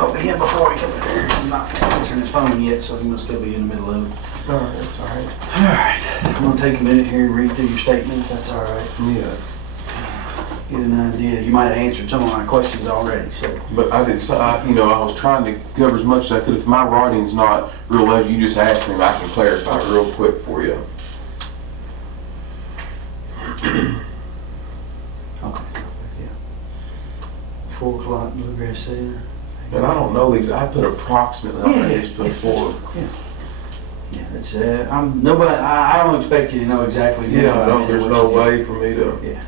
help him before he comes in here. He's not answering his phone yet, so he must still be in the middle of it. Alright, that's alright. Alright, I'm gonna take a minute here and read through your statement, if that's alright. Yeah, it's, Get an idea. You might have answered some of my questions already, so. but I did, you know, I was trying to cover as much as I could. If my writing's not real legible, you just ask me and I can clarify it real quick for you. Okay, yeah. 4 o'clock, Bluegrass Center. And I don't know these, I put approximately on there, just put forward. Yeah, that's, nobody, I don't expect you to know exactly. Yeah, no, there's no way for me to. Yeah.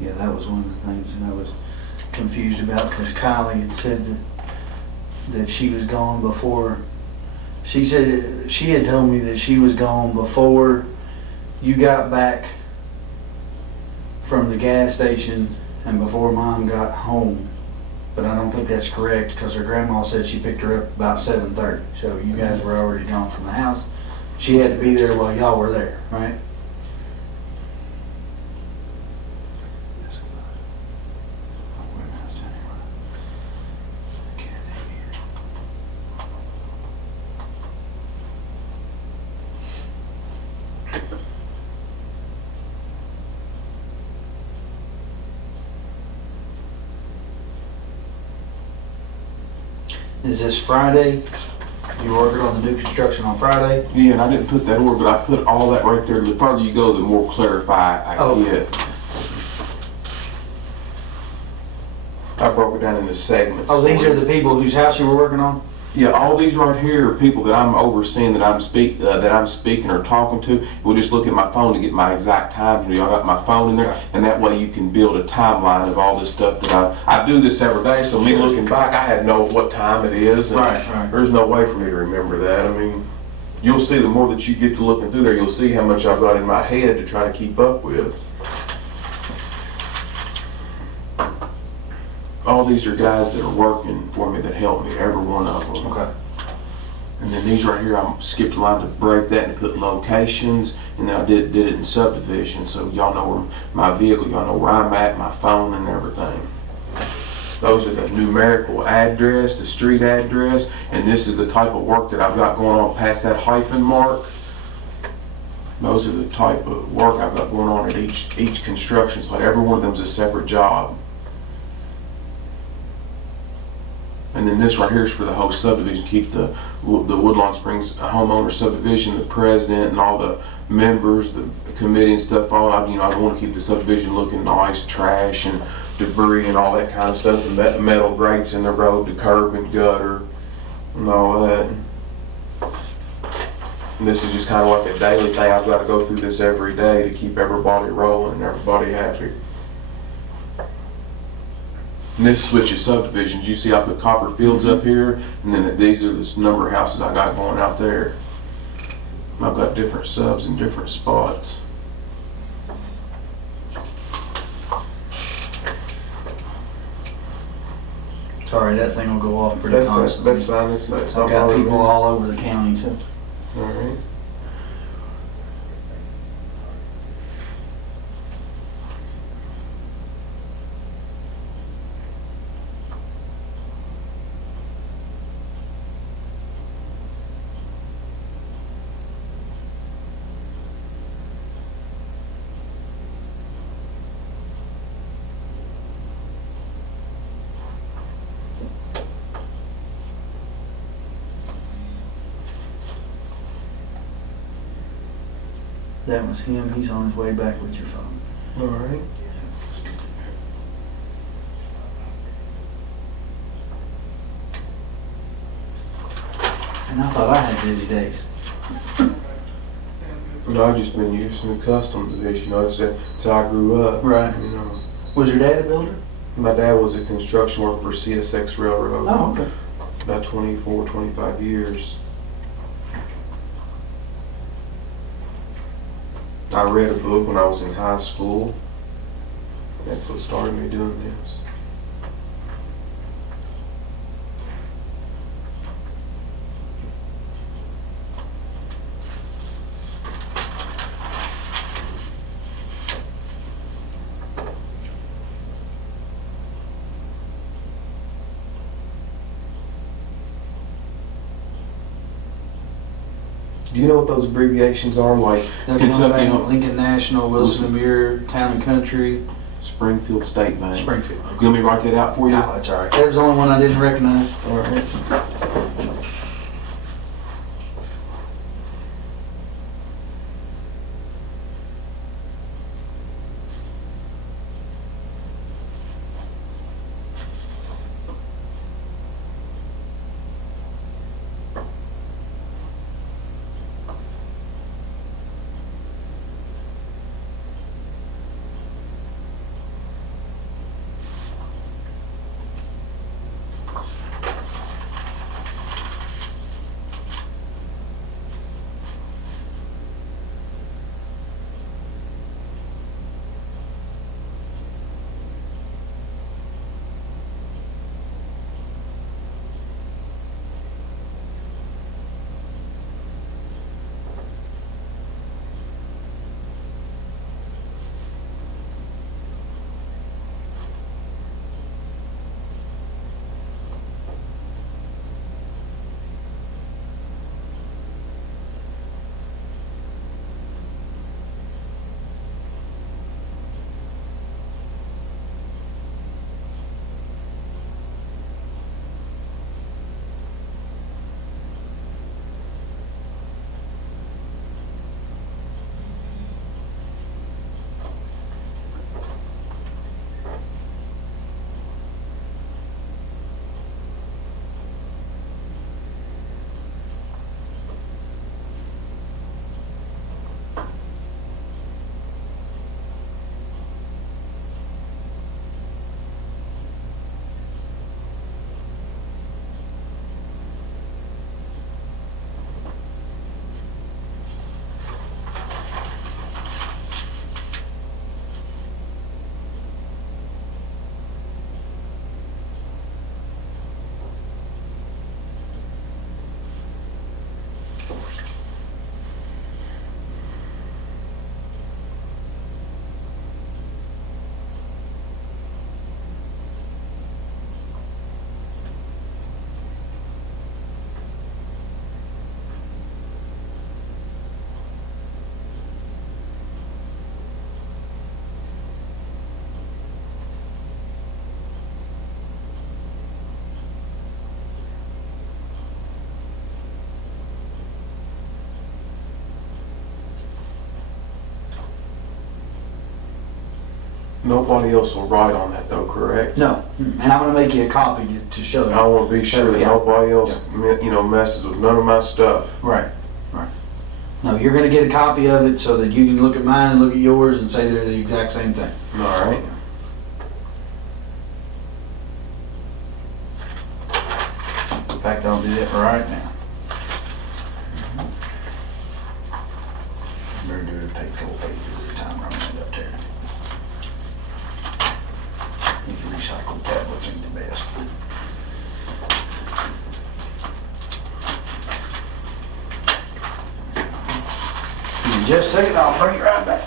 Yeah, that was one of the things that I was confused about, because Kylie had said that she was gone before. She said, she had told me that she was gone before you got back from the gas station and before Mom got home. But I don't think that's correct, because her grandma said she picked her up about 7:30. So you guys were already gone from the house. She had to be there while y'all were there, right? Is this Friday? You working on the new construction on Friday? Yeah, and I didn't put that order, but I put all that right there. The farther you go, the more clarified I get. I broke it down into segments. Oh, these are the people whose house you were working on? Yeah, all these right here are people that I'm overseeing, that I'm speaking or talking to. We'll just look at my phone to get my exact times. You know, I got my phone in there, and that way you can build a timeline of all this stuff that I do this every day. So me looking back, I had to know what time it is. And Right. There's no way for me to remember that. I mean, you'll see the more that you get to looking through there, you'll see how much I've got in my head to try to keep up with. All these are guys that are working for me that help me, every one of them. Okay. And then these right here, I skipped a line to break that and put locations, and then I did it in subdivision, so y'all know where my vehicle, y'all know where I'm at, my phone and everything. Those are the numerical address, the street address, and this is the type of work that I've got going on past that hyphen mark. Those are the type of work I've got going on at each construction site. Every one of them is a separate job. And then this right here is for the whole subdivision. Keep the Woodlawn Springs homeowner subdivision, the president and all the members, the committee and stuff. All I want to keep the subdivision looking nice, trash and debris and all that kind of stuff. The metal grates in the road, the curb and gutter, and all that. And this is just kind of like a daily thing. I've got to go through this every day to keep everybody rolling and everybody happy. And this switches subdivisions. You see I put Copper Fields up here, and then these are the number of houses I got going out there. I've got different subs in different spots. Sorry, that thing will go off pretty constantly. That's fine. It's not I've got people all over the county too. All right. That was him. He's on his way back with your phone. All right. And I thought I had busy days. No, I've just been using the custom to this, you know, that's how I grew up. Right. You know. Was your dad a builder? My dad was a construction worker for CSX Railroad. Oh, okay. About 24, 25 years. I read a book when I was in high school. That's what started me doing this. Do you know what those abbreviations are? Like Kentucky, Lincoln National, Wilson Muir, Town and Country, Springfield State Bank. Springfield. You want me to write that out for you? No, that's all right. That was the only one I didn't recognize. All right. Nobody else will write on that though, correct? No, and I'm gonna make you a copy to show you. I want to be sure that Yeah. nobody else, Yeah. you know, messes with none of my stuff. Right, right. No, you're gonna get a copy of it so that you can look at mine and look at yours and say they're the exact same thing. All right. In fact, I'll do that right now. Better do it, take full page every time running it up there. These recycled tablets ain't the best. In just a second, I'll bring it right back.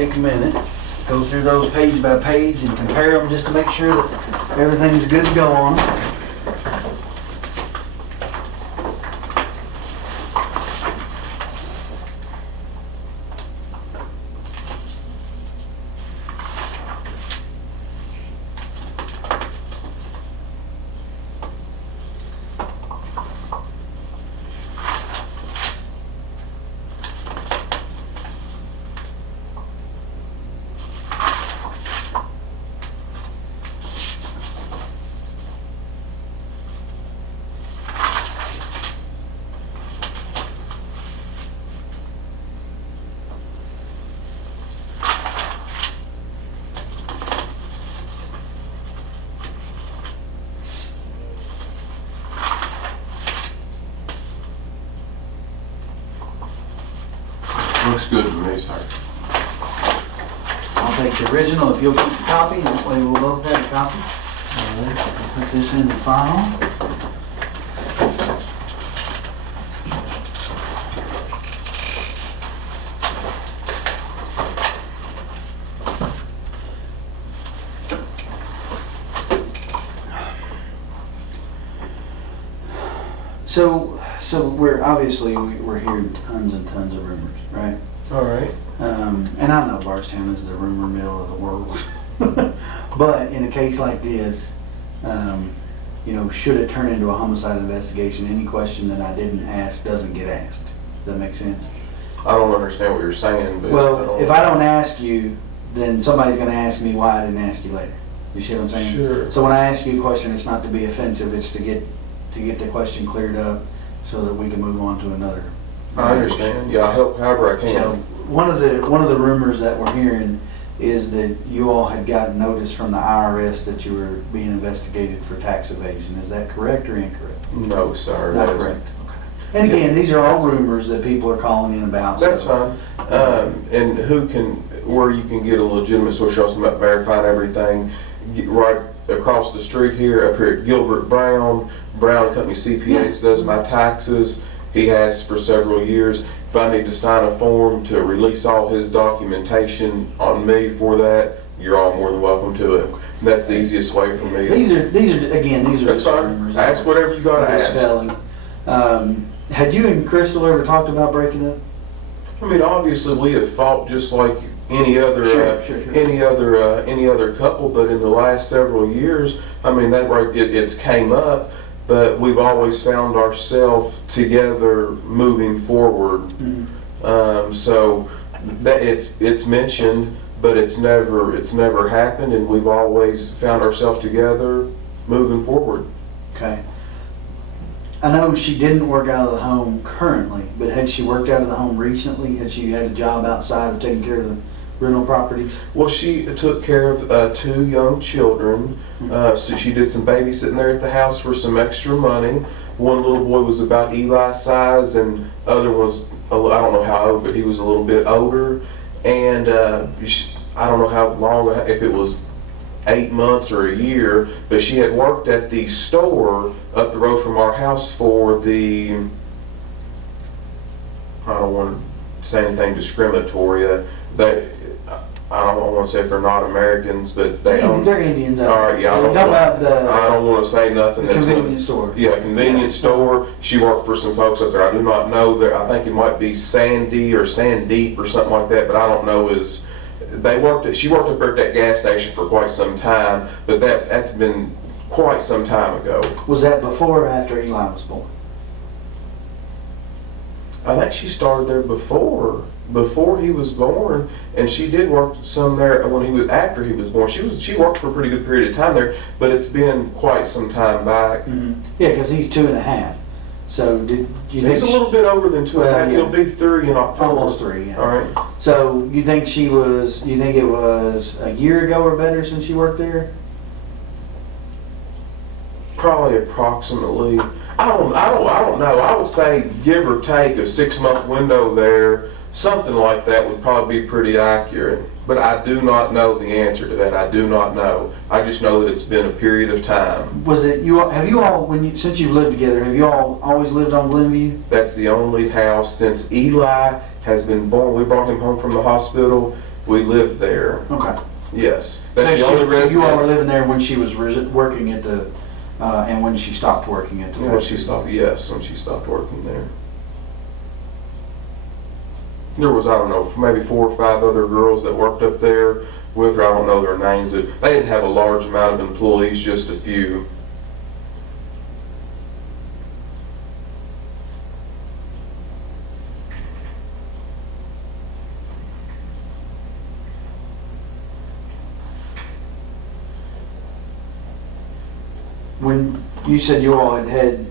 take a minute, go through those page by page and compare them just to make sure that everything's good to go on them. Looks good to me, sir. I'll take the original if you'll keep the copy, that way we'll both have a copy. All right, I'll put this in the file. So we're obviously we're hearing tons and tons of rumors, right? All right. And I know Bardstown is the rumor mill of the world, but in a case like this, you know, should it turn into a homicide investigation, any question that I didn't ask doesn't get asked. Does that make sense? I don't understand what you're saying, but Well, if I don't ask you, then somebody's going to ask me why I didn't ask you later. You see what I'm saying? Sure. So when I ask you a question, it's not to be offensive, it's to get the question cleared up so that we can move on to another. I understand. Yeah, I'll help however I So can. one of the rumors that we're hearing is that you all had gotten notice from the IRS that you were being investigated for tax evasion. Is that correct or incorrect? No, sir. Not that is- correct. Okay. And again, these are all rumors that people are calling in about. That's so- fine. And where you can get a legitimate source, you're also about verifying everything. Right across the street here, up here at Gilbert Brown Company CPAs does my taxes. He has for several years. If I need to sign a form to release all his documentation on me for that, you're all more than welcome to it. And that's the easiest way for me. These are again, That's just fine. rumors. Ask whatever you gotta ask. Spelling. Had you and Crystal ever talked about breaking up? I mean, obviously we have fought just like any other Sure. any other couple, but in the last several years, I mean that right, it's came up, but we've always found ourselves together moving forward. Mm-hmm. So that it's mentioned, but it's never happened, and we've always found ourselves together moving forward. Okay. I know she didn't work out of the home currently, but had she worked out of the home recently? Had she had a job outside of taking care of the rental properties? Well, she took care of 2 young children, so she did some babysitting there at the house for some extra money. One little boy was about Eli's size, and other was, I don't know how old, but he was a little bit older. And I don't know how long, if it was 8 months or a year, but she had worked at the store up the road from our house for the, I don't want to say anything discriminatory, I don't want to say if they're not Americans, but they don't. They're Indians. All right, yeah. I don't want to say nothing. The convenience store. Yeah, convenience store. She worked for some folks up there. I do not know that. I think it might be Sandy or Sandeep or something like that, but I don't know. She worked up there at that gas station for quite some time, but that's been quite some time ago. Was that before or after Eli was born? I think she started there before he was born, and she did work some there after he was born. She worked for a pretty good period of time there, but it's been quite some time back. Mm-hmm. Yeah, because he's 2.5. So did you think he's a little bit older than 2.5? Yeah. He'll be 3 in October. Almost 3. Yeah. All right. So you think it was a year ago or better since she worked there? Probably approximately. I don't know. I would say give or take a 6-month window there. Something like that would probably be pretty accurate. But I do not know the answer to that. I do not know. I just know that it's been a period of time. Was it since you've lived together, have you all always lived on Glenview? That's the only house since Eli has been born. We brought him home from the hospital We lived there. Okay. Yes. That's the only So residence. you all were living there when she was working at the, and when she stopped working at the When she stopped, yes, when she stopped working there. There was, I don't know, maybe 4 or 5 other girls that worked up there with her. I don't know their names. They didn't have a large amount of employees, just a few. When you said you all had,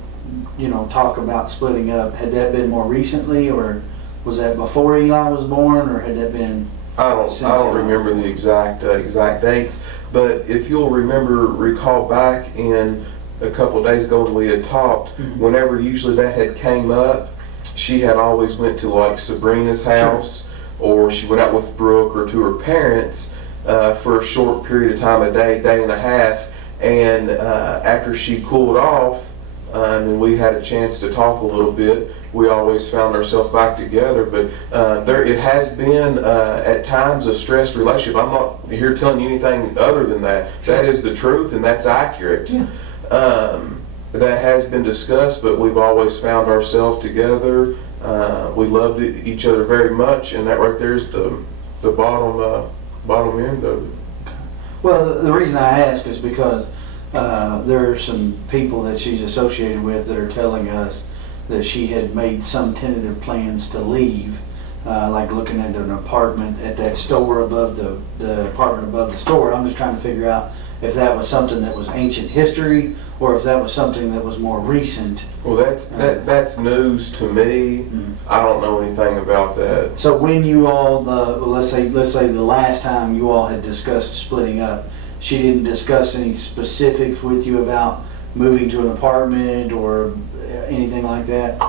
talk about splitting up, had that been more recently, or was that before Eli was born, or had that been? I don't remember the exact dates, but if you'll recall back in a couple of days ago when we had talked, whenever usually that had came up, she had always went to like Sabrina's house, or she went out with Brooke or to her parents for a short period of time, a day and a half, and after she cooled off, and we had a chance to talk a little bit, we always found ourselves back together. But it has been at times a stressed relationship. I'm not here telling you anything other than that. That is the truth, and that's accurate. Yeah. That has been discussed, but we've always found ourselves together. We loved each other very much, and that right there is the bottom end of it. Well, the reason I ask is because there are some people that she's associated with that are telling us that she had made some tentative plans to leave, like looking at an apartment at that store above the apartment above the store. I'm just trying to figure out if that was something that was ancient history or if that was something that was more recent. Well, that's news to me. I don't know anything about that. So when you all, let's say the last time you all had discussed splitting up, she didn't discuss any specifics with you about moving to an apartment or anything like that?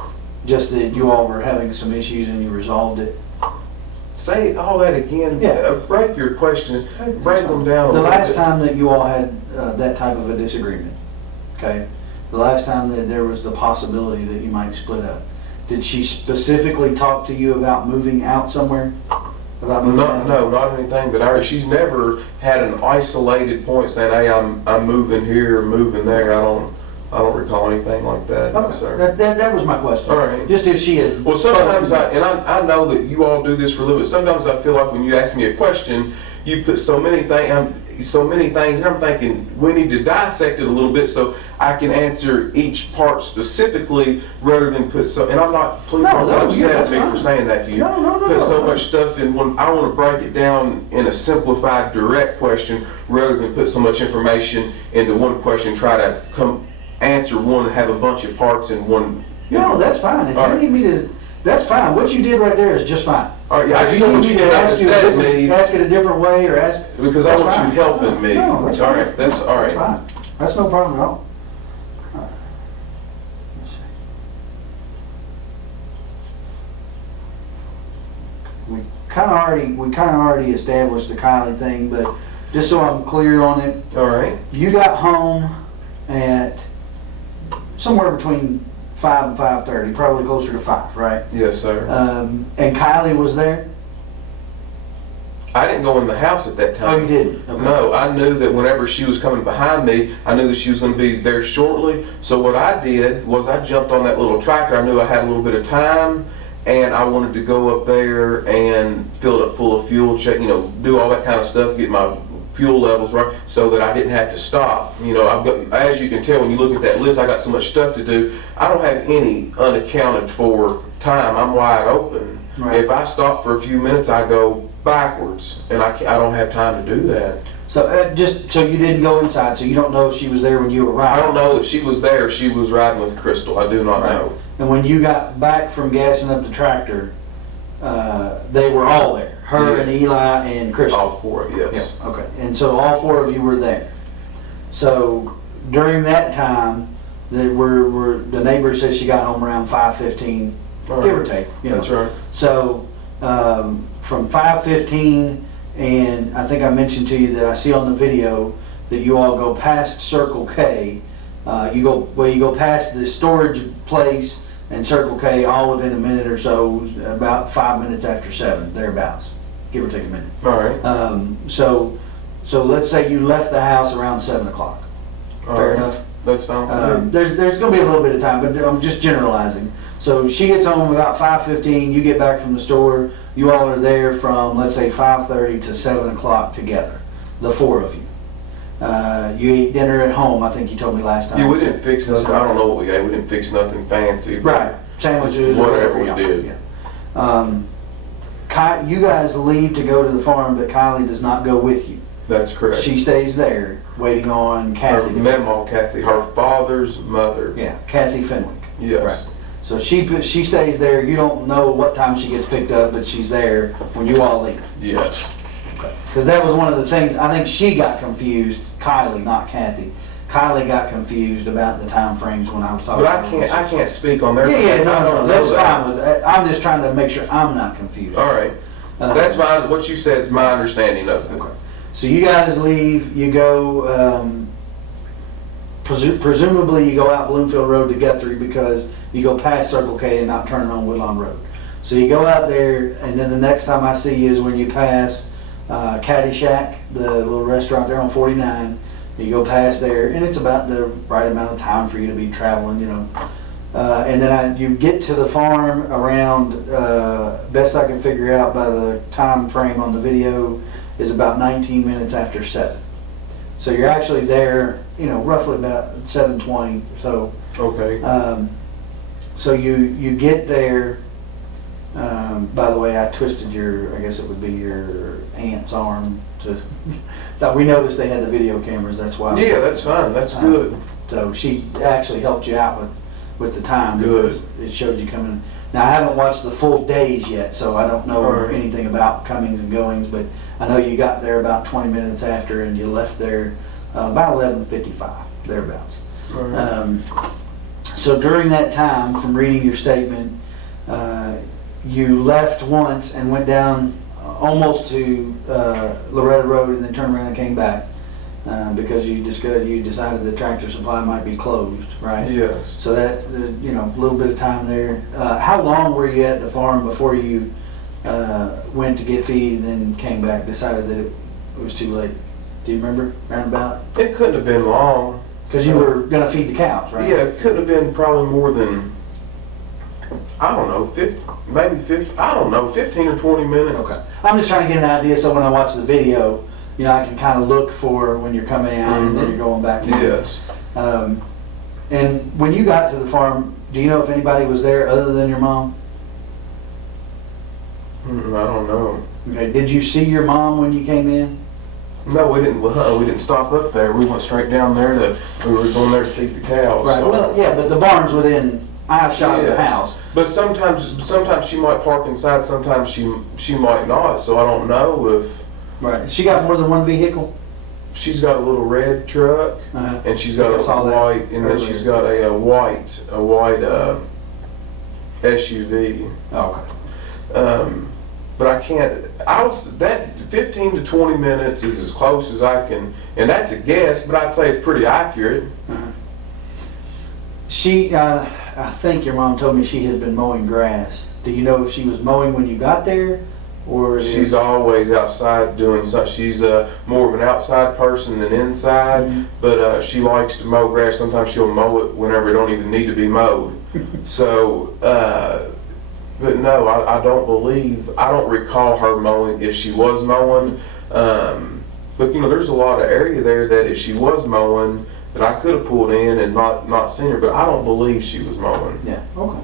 Just that you all were having some issues and you resolved it? Say all that again. Yeah. Break your question. Break them down a The little last bit. time that you all had that type of a disagreement, okay? The last time that there was the possibility that you might split up, did she specifically talk to you about moving out somewhere? About moving out? No, not anything that I. She's never had an isolated point saying, "Hey, I'm moving here, moving there." I don't recall anything like that. No, Okay, sir. that was my question. All right. Just if she had. Well, sometimes I know that you all do this for a living. Sometimes I feel like when you ask me a question, you put so many things, and I'm thinking we need to dissect it a little bit so I can answer each part specifically rather than put so. And I'm not. Please don't get upset at me for saying that to you. No. Put so much stuff in one. I want to break it down in a simplified, direct question rather than put so much information into one question. Try to answer one and have a bunch of parts in one. No, that's fine. If you need me to, that's fine. What you did right there is just fine. All right, yeah, I just want you to ask it a different way or ask. Because I want you helping me. No, that's all fine. right, that's all right. That's fine. That's no problem at all. All right. Let's see. We kind of already established the Kylie thing, but just so I'm clear on it, All right. you got home at somewhere between 5 and 5:30, probably closer to 5, right? Yes, sir. And Kylie was there? I didn't go in the house at that time. Oh, you didn't? Okay. No, I knew that whenever she was coming behind me, I knew that she was going to be there shortly. So what I did was I jumped on that little tractor. I knew I had a little bit of time, and I wanted to go up there and fill it up full of fuel, check, do all that kind of stuff, get my fuel levels right, so that I didn't have to stop. I've got, as you can tell when you look at that list, I got so much stuff to do. I don't have any unaccounted for time. I'm wide open. Right. If I stop for a few minutes, I go backwards, and I don't have time to do that. So so you didn't go inside, so you don't know if she was there when you arrived? I don't know that she was there. She was riding with Crystal. I do not know. And when you got back from gassing up the tractor, they were all there? Her and Eli and Crystal? All four, yes. Yeah, okay. And so all 4 of you were there. So during that time, the neighbor said she got home around 5:15, Right. give or take. That's right. So from 5:15, and I think I mentioned to you that I see on the video that you all go past Circle K. You go past the storage place and Circle K all within a minute or so, about 5 minutes after 7, thereabouts. give or take a minute. All right. So let's say you left the house around 7 o'clock. Fair enough? That's fine. There's going to be a little bit of time, but I'm just generalizing. So she gets home about 5:15, you get back from the store, you all are there from, let's say, 5:30 to 7 o'clock together, the four of you. You eat dinner at home, I think you told me last time. Yeah, we didn't fix nothing. I don't know what we ate. We didn't fix nothing fancy. Right, sandwiches. Whatever we did. Yeah. You guys leave to go to the farm, but Kylie does not go with you. That's correct. She stays there, waiting on Kathy. Kathy, her father's mother. Yeah, Kathy Fenwick. Yes. Right. So she stays there. You don't know what time she gets picked up, but she's there when you all leave. Yes. Because that was one of the things, I think she got confused, Kylie, not Kathy. Kylie got confused about the time frames when I was talking. But I can't speak on their. Yeah, no, I don't know that's that. fine with that. I'm just trying to make sure I'm not confused. All right. That's fine. What you said is my understanding of it. Okay. So you guys leave, you go, presumably you go out Bloomfield Road to Guthrie because you go past Circle K and not turning on Woodlawn Road. So you go out there, and then the next time I see you is when you pass Caddy Shack, the little restaurant there on 49. You go past there, and it's about the right amount of time for you to be traveling, you know. And then you get to the farm around, best I can figure out by the time frame on the video, is about 19 minutes after 7. So you're actually there, you know, roughly about 7:20 or so. Okay. So you get there. By the way, I twisted I guess it would be your aunt's arm to. So we noticed they had the video cameras. That's why. Yeah, that's fine. That's good. So she actually helped you out with the time. Good. It showed you coming. Now I haven't watched the full days yet, so I don't know anything about comings and goings. But I know you got there about 20 minutes after, and you left there about 11:55 thereabouts. So during that time, from reading your statement, you left once and went down almost to Loretta Road and then turned around and came back because you decided the Tractor Supply might be closed, right? Yes. So that, you know, a little bit of time there. How long were you at the farm before you went to get feed and then came back, decided that it was too late? Do you remember, roundabout? It couldn't have been long. Because you were going to feed the cows, right? Yeah, it couldn't have been probably more than, I don't know, 15 or 20 minutes. Okay. I'm just trying to get an idea so when I watch the video, you know, I can kind of look for when you're coming out and then you're going back in. Yes. And when you got to the farm, do you know if anybody was there other than your mom? I don't know. Okay. Did you see your mom when you came in? No, we didn't. We didn't stop up there. We went straight down there we were going there to feed the cows. Right. So. Well, yeah, but the barn's within eyeshot of the house. But sometimes she might park inside. Sometimes she might not. So I don't know if. Right. She got more than one vehicle. She's got a little red truck, and she's got a white, and then she's got a white SUV. Oh, okay. But I can't. That 15 to 20 minutes is as close as I can, and that's a guess. But I'd say it's pretty accurate. She, I think your mom told me she had been mowing grass. Do you know if she was mowing when you got there, or she's always outside doing something? She's more of an outside person than inside, but she likes to mow grass. Sometimes she'll mow it whenever it don't even need to be mowed. So. But no, I don't recall her mowing if she was mowing. But you know, there's a lot of area there that if she was mowing, that I could have pulled in and not seen her, but I don't believe she was mowing. Yeah, okay.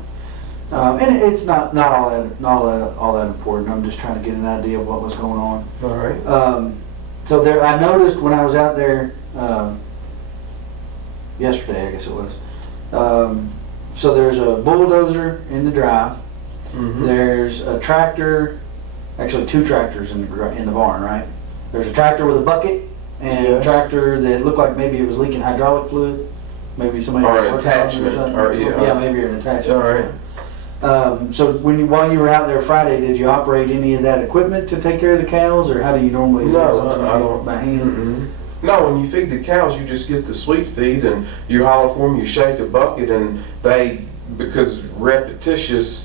And it's not all that important. I'm just trying to get an idea of what was going on. All right. So there, I noticed when I was out there yesterday, I guess it was. So there's a bulldozer in the drive. There's a tractor, actually two tractors in the barn, right? There's a tractor with a bucket and a tractor that looked like maybe it was leaking hydraulic fluid. Maybe somebody or an attachment, or yeah, maybe an attachment. All right. So while you were out there Friday, did you operate any of that equipment to take care of the cows, or how do you normally? No, I don't. By hand. No, when you feed the cows, you just get the sweet feed and you holler for them. You shake a bucket, and because repetitious.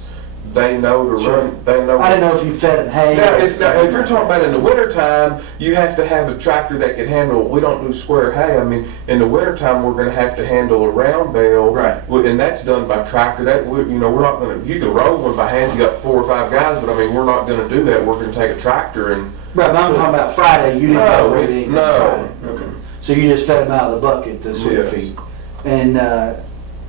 they know to Sure. run, they know. I didn't know if you fed it hay. Now, if you're talking about in the wintertime, you have to have a tractor that can handle, we don't do square hay. I mean, in the wintertime, we're gonna have to handle a round bale. Right. And that's done by tractor. We're not gonna, you can roll one by hand, you got 4 or 5 guys, but I mean, we're not gonna do that. We're gonna take a tractor and. Right, but I'm talking about Friday, you didn't No, go anything no. Friday. Okay. So you just fed them out of the bucket, the sweet Yes. feed. And,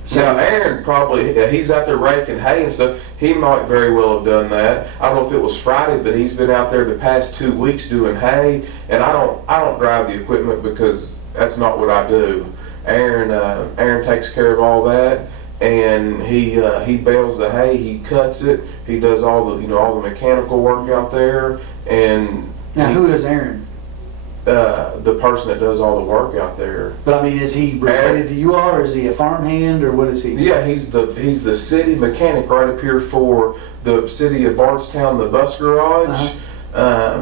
so. Now, Aaron probably, he's out there raking hay and stuff, he might very well have done that. I don't know if it was Friday, but he's been out there the past 2 weeks doing hay, and I don't drive the equipment because that's not what I do. Aaron takes care of all that, and he bales the hay, he cuts it, he does all the mechanical work out there, and. Now, who is Aaron? The person that does all the work out there. But I mean, is he related to you all, or is he a farmhand, or what is he? Yeah, he's the city mechanic right up here for the city of Bardstown, the bus garage.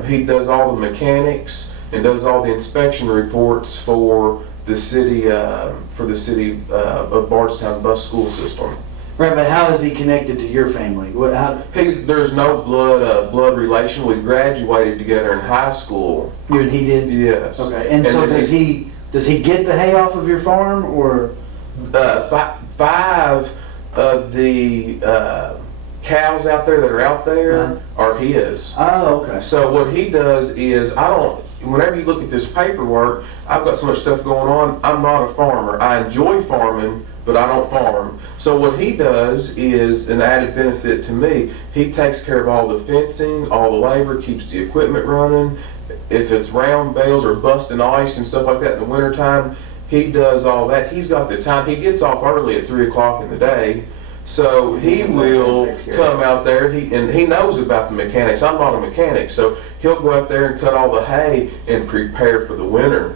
He does all the mechanics and does all the inspection reports for the city of Bardstown bus school system. Right, but how is he connected to your family? There's no blood relation. We graduated together in high school. You and he did? Yes. Okay, and so does he get the hay off of your farm, or? 5 of the cows out there that are out there are his. Oh, okay. So what he does is, whenever you look at this paperwork, I've got so much stuff going on, I'm not a farmer. I enjoy farming, but I don't farm. So what he does is an added benefit to me. He takes care of all the fencing, all the labor, keeps the equipment running. If it's round bales or busting ice and stuff like that in the wintertime, he does all that. He's got the time. He gets off early at 3 o'clock in the day. So he will come out there, and he knows about the mechanics. I'm not a mechanic, so he'll go out there and cut all the hay and prepare for the winter.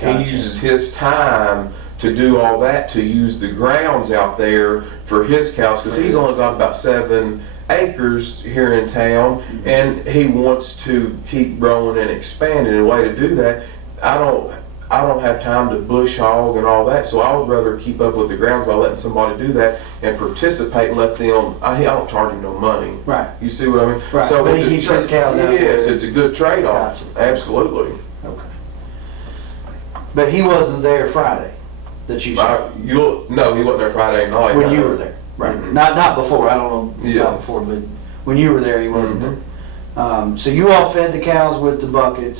Gotcha. He uses his time to do all that, to use the grounds out there for his cows, because he's only got about 7 acres here in town, and he wants to keep growing and expanding. And a way to do that, I don't have time to bush hog and all that, so I would rather keep up with the grounds by letting somebody do that and participate and let them. I don't charge him no money. Right. You see what I mean? Right. So But he keeps his cows out yes, there. it's a good trade-off. Gotcha. Absolutely. Okay. But he wasn't there Friday, that you saw? No, he wasn't there Friday night. When no. you were there? Right. Mhm. Not before, I don't know Yeah. about before, but when you were there, he wasn't Mhm. there. So you all fed the cows with the bucket,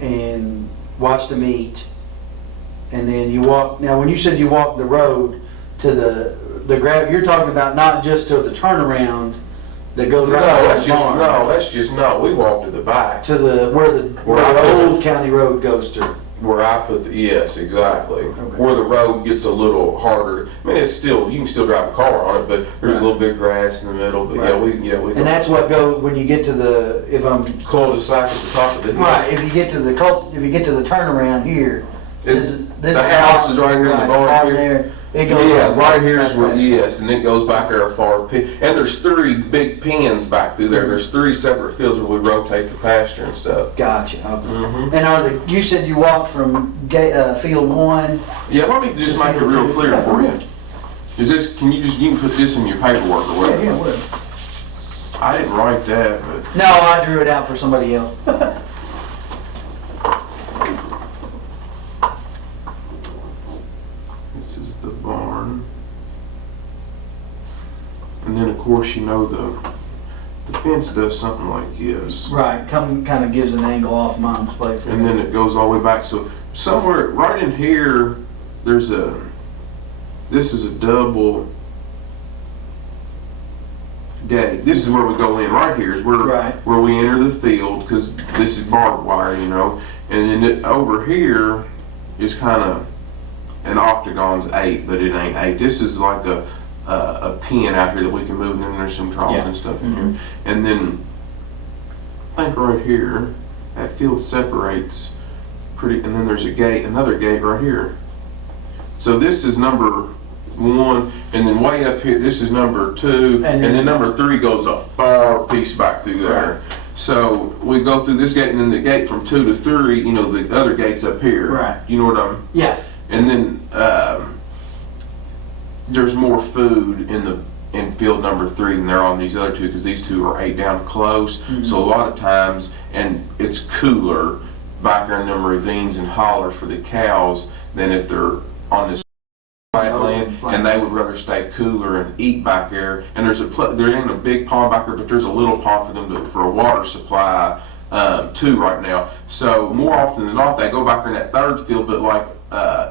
and watched them eat, and then you walked. Now, when you said you walked the road to the grab, you're talking about not just to the turnaround that goes right No, to that's the just, barn, we walked to the back. to where the old county road goes through. Where I put yes, exactly. Where the road gets a little harder. I mean, you can still drive a car on it, but there's a little bit of grass in the middle. But Right. we. And that's what goes when you get to the, if I'm cul-de-sac at the top of the hill. right, if you get to the turnaround here, this The house is right here in the barn here. there. It goes Yeah, up right here is where, back. yes, and it goes back there a far pen. And there's 3 big pens back through there. There's 3 separate fields where we rotate the pasture and stuff. Gotcha. Okay. Mhm. And you said you walked from field 1. Yeah, let me just make it real clear for you. You can put this in your paperwork or whatever. Yeah, well. I didn't write that, but. No, I drew it out for somebody else. This is the barn. And then of course the fence does something like this. Right, kind of gives an angle off Mom's place. And then it goes all the way back. So somewhere right in here, this is a double gate. This is where we go in. Right here is where we enter the field, because this is barbed wire, And then over here is kind of an octagon's 8, but it ain't 8. This is like a pen out here that we can move, and then there's some troughs and stuff in here. And then I think right here, that field separates and then there's another gate right here. So this is number 1, and then way up here, this is number 2, and then number 3 goes a far piece back through there. Right. So we go through this gate, and then the gate from 2 to 3, the other gate's up here. Right. You know what I'm? Yeah. And then there's more food in in field number 3 than there are on these other 2, because these 2 are 8 down close. So a lot of times, and it's cooler back there in them ravines and hollers for the cows than if they're on this flat land, and they would rather stay cooler and eat back there. And there ain't a big pond back there, but there's a little pond for them for a water supply too right now. So more often than not, they go back there in that third field, but like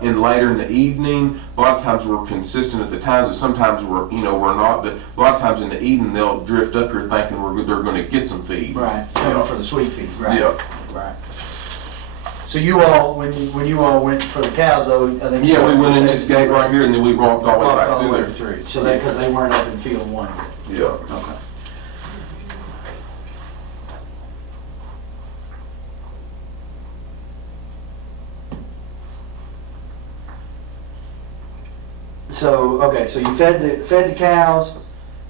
in later in the evening, a lot of times we're consistent at the times, but sometimes we're not. But a lot of times in the evening, they'll drift up here thinking they're going to get some feed. Right. For the sweet feed. Right. Yeah. Right. So you all, when you all went for the cows, though, I think. Yeah, we went in this gate right here, and then we walked all the way back through there. So that because they weren't up in field 1. Yeah. Okay. So okay, so you fed the cows.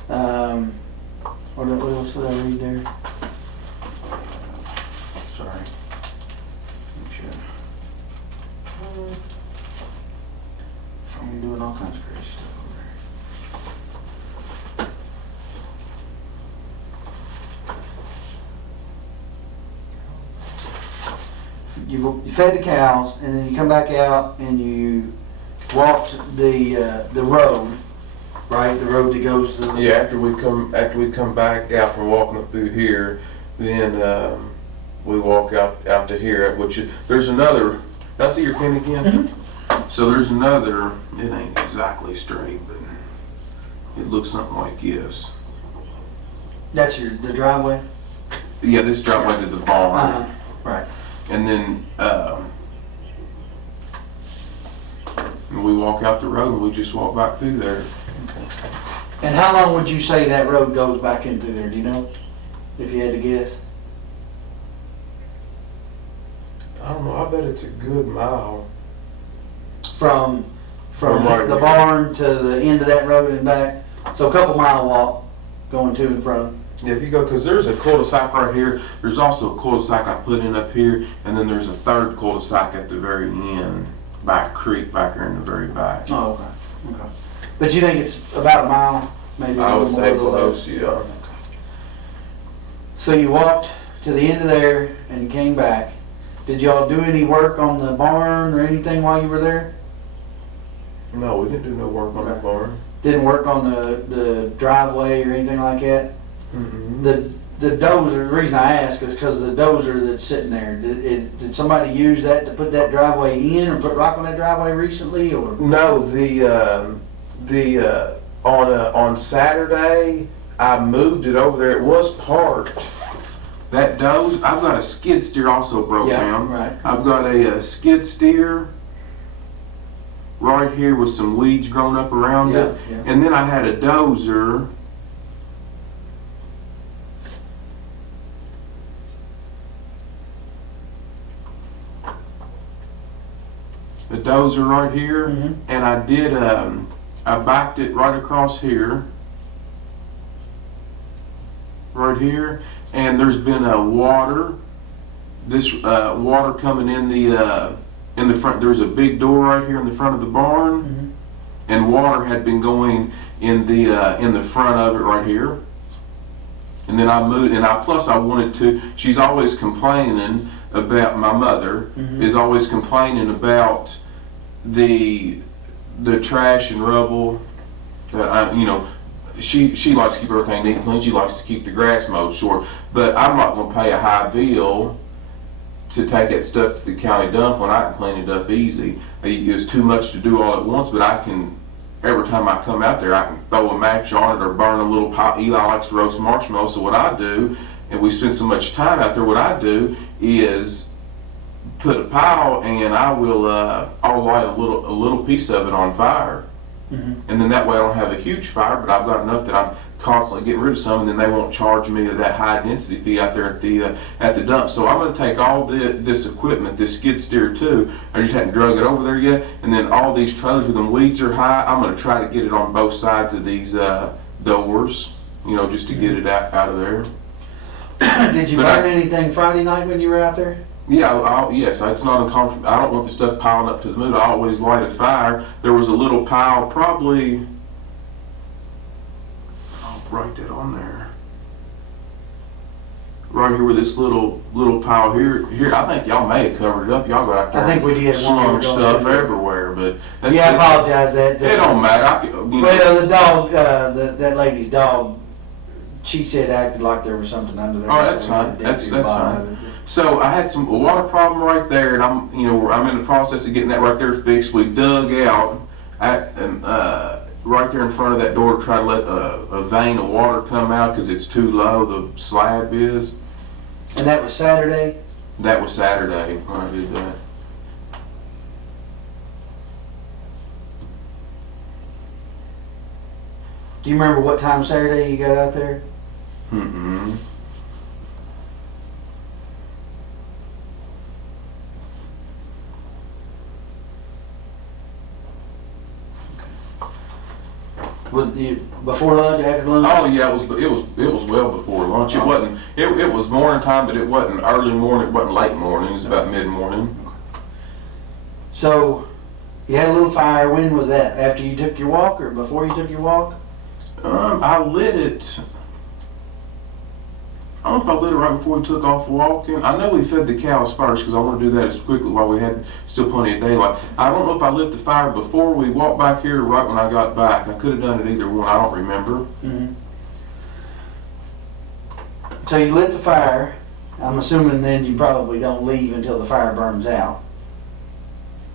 What else did I read there? Sorry. I'm doing all kinds of crazy stuff over there. You fed the cows, and then you come back out and you walked the road, right? The road that goes to the... Yeah, after we come back out from walking up through here, then we walk out to here, which there's another. Did I see your pin again? Mm-hmm. So there's another. It ain't exactly straight, but it looks something like this. That's the driveway. Yeah, this driveway to the barn. Right. And then we walk out the road and we just walk back through there. Okay. And how long would you say that road goes back into there? Do you know? If you had to guess. I don't know. I bet it's a good mile. From right the here. barn to the end of that road and back. So a couple mile walk going to and from. Yeah, if you go, because there's a cul-de-sac right here. There's also a cul-de-sac I put in up here, and then there's a third cul-de-sac at the very end, by a creek back there in the very back. Oh, okay. Okay. But you think it's about a mile, maybe? I would say more close, yeah. Okay. So you walked to the end of there and you came back. Did y'all do any work on the barn or anything while you were there? No, we didn't do no work on that barn. Didn't work on the driveway or anything like that? Mm-hmm. The dozer, the reason I ask is because the dozer that's sitting there, did somebody use that to put that driveway in or put rock on that driveway recently, or? No, on Saturday, I moved it over there. It was parked. That dozer, I've got a skid steer also broke down. Right. I've got a skid steer right here with some weeds growing up around it. Yeah. And then I had a dozer. A dozer right here, and I did, I backed it right across here, right here, and there's been a water coming in the front. There's a big door right here in the front of the barn, and water had been going in the front of it right here. And then I moved, and I wanted to. She's always complaining about, my mother is always complaining about the trash and rubble that she likes to keep everything neat and clean. She likes to keep the grass mowed short, but I'm not going to pay a high bill to take that stuff to the county dump when I can clean it up easy. It's too much to do all at once, but I can. Every time I come out there, I can throw a match on it or burn a little pile. Eli likes to roast marshmallows, so what I do, and we spend so much time out there, what I do is put a pile, and I'll light a little piece of it on fire, and then that way I don't have a huge fire, but I've got enough that I'm constantly getting rid of some, and then they won't charge me that high density fee out there at the dump. So I'm going to take all this equipment, this skid steer too. I just haven't drug it over there yet, and then all these trailers where the weeds are high, I'm going to try to get it on both sides of these doors, just to get it out of there. Did you burn anything Friday night when you were out there? Yeah, yes, it's not uncomfortable. I don't want the stuff piling up to the moon. I always light a fire. There was a little pile, probably write that on there. Right here with this little pile here. I think y'all may have covered it up. Y'all got out there. I think we did. Slung stuff everywhere, but Yeah, I apologize. That it don't matter. Well, the dog, that lady's dog, she said acted like there was something under there. Oh, that's fine. That's fine. So I had a water problem right there, and I'm in the process of getting that right there fixed. We dug out right there in front of that door to try to let a vein of water come out because it's too low. The slab is. And that was Saturday? That was Saturday when I did that. Do you remember what time Saturday you got out there? Mm-hmm. Was you before lunch, after lunch? Oh yeah, it was well before lunch. It wasn't. It was morning time, but it wasn't early morning. It wasn't late morning. It was about mid morning. So you had a little fire. When was that? After you took your walk or before you took your walk? I lit it. I don't know if I lit it right before we took off walking. I know we fed the cows first because I want to do that as quickly while we had still plenty of daylight. I don't know if I lit the fire before we walked back here or right when I got back. I could have done it either one. I don't remember. Mm-hmm. So you lit the fire. I'm assuming then you probably don't leave until the fire burns out.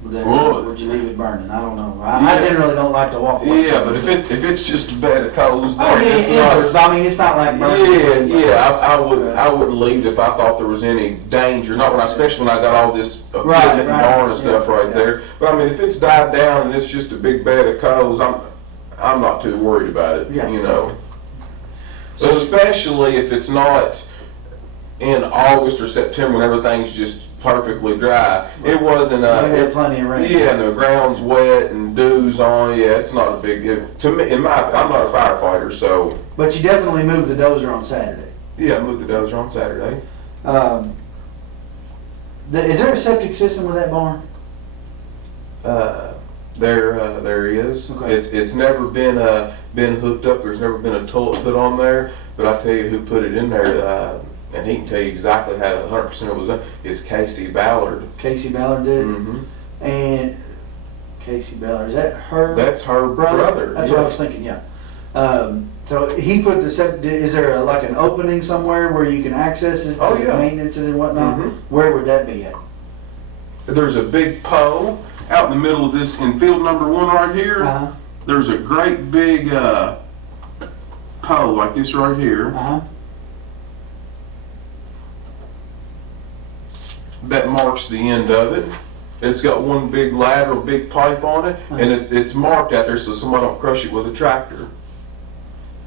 Would you leave it burning? I don't know. I generally don't like to walk away. Yeah, but if it's just a bed of coals, I mean, it's not like burning. I wouldn't leave if I thought there was any danger. Not when especially when I got all this equipment and barn and stuff there. But I mean, if it's died down and it's just a big bed of coals, I'm not too worried about it. Yeah. You know, especially if it's not in August or September when everything's just perfectly dry. It wasn't. We had plenty of rain. Yeah, and the ground's wet and dew's on. Yeah, it's not a big deal. To me, I'm not a firefighter, so. But you definitely moved the dozer on Saturday. Yeah, I moved the dozer on Saturday. Is there a septic system with that barn? There is. Okay. It's never been hooked up. There's never been a toilet put on there. But I tell you who put it in there. And he can tell you exactly how 100% it was done. It's Casey Ballard. Casey Ballard did it? Mm-hmm. And Casey Ballard, is that her? That's her brother. That's what I was thinking, yeah. So he put the septic, is there like an opening somewhere where you can access it? Oh, yeah. Maintenance it and whatnot? Mm-hmm. Where would that be at? There's a big pole out in the middle of this, in field number 1 right here. Uh-huh. There's a great big pole like this right here. Uh-huh. That marks the end of it. It's got one big lateral, big pipe on it, and it's marked out there so somebody don't crush it with a tractor.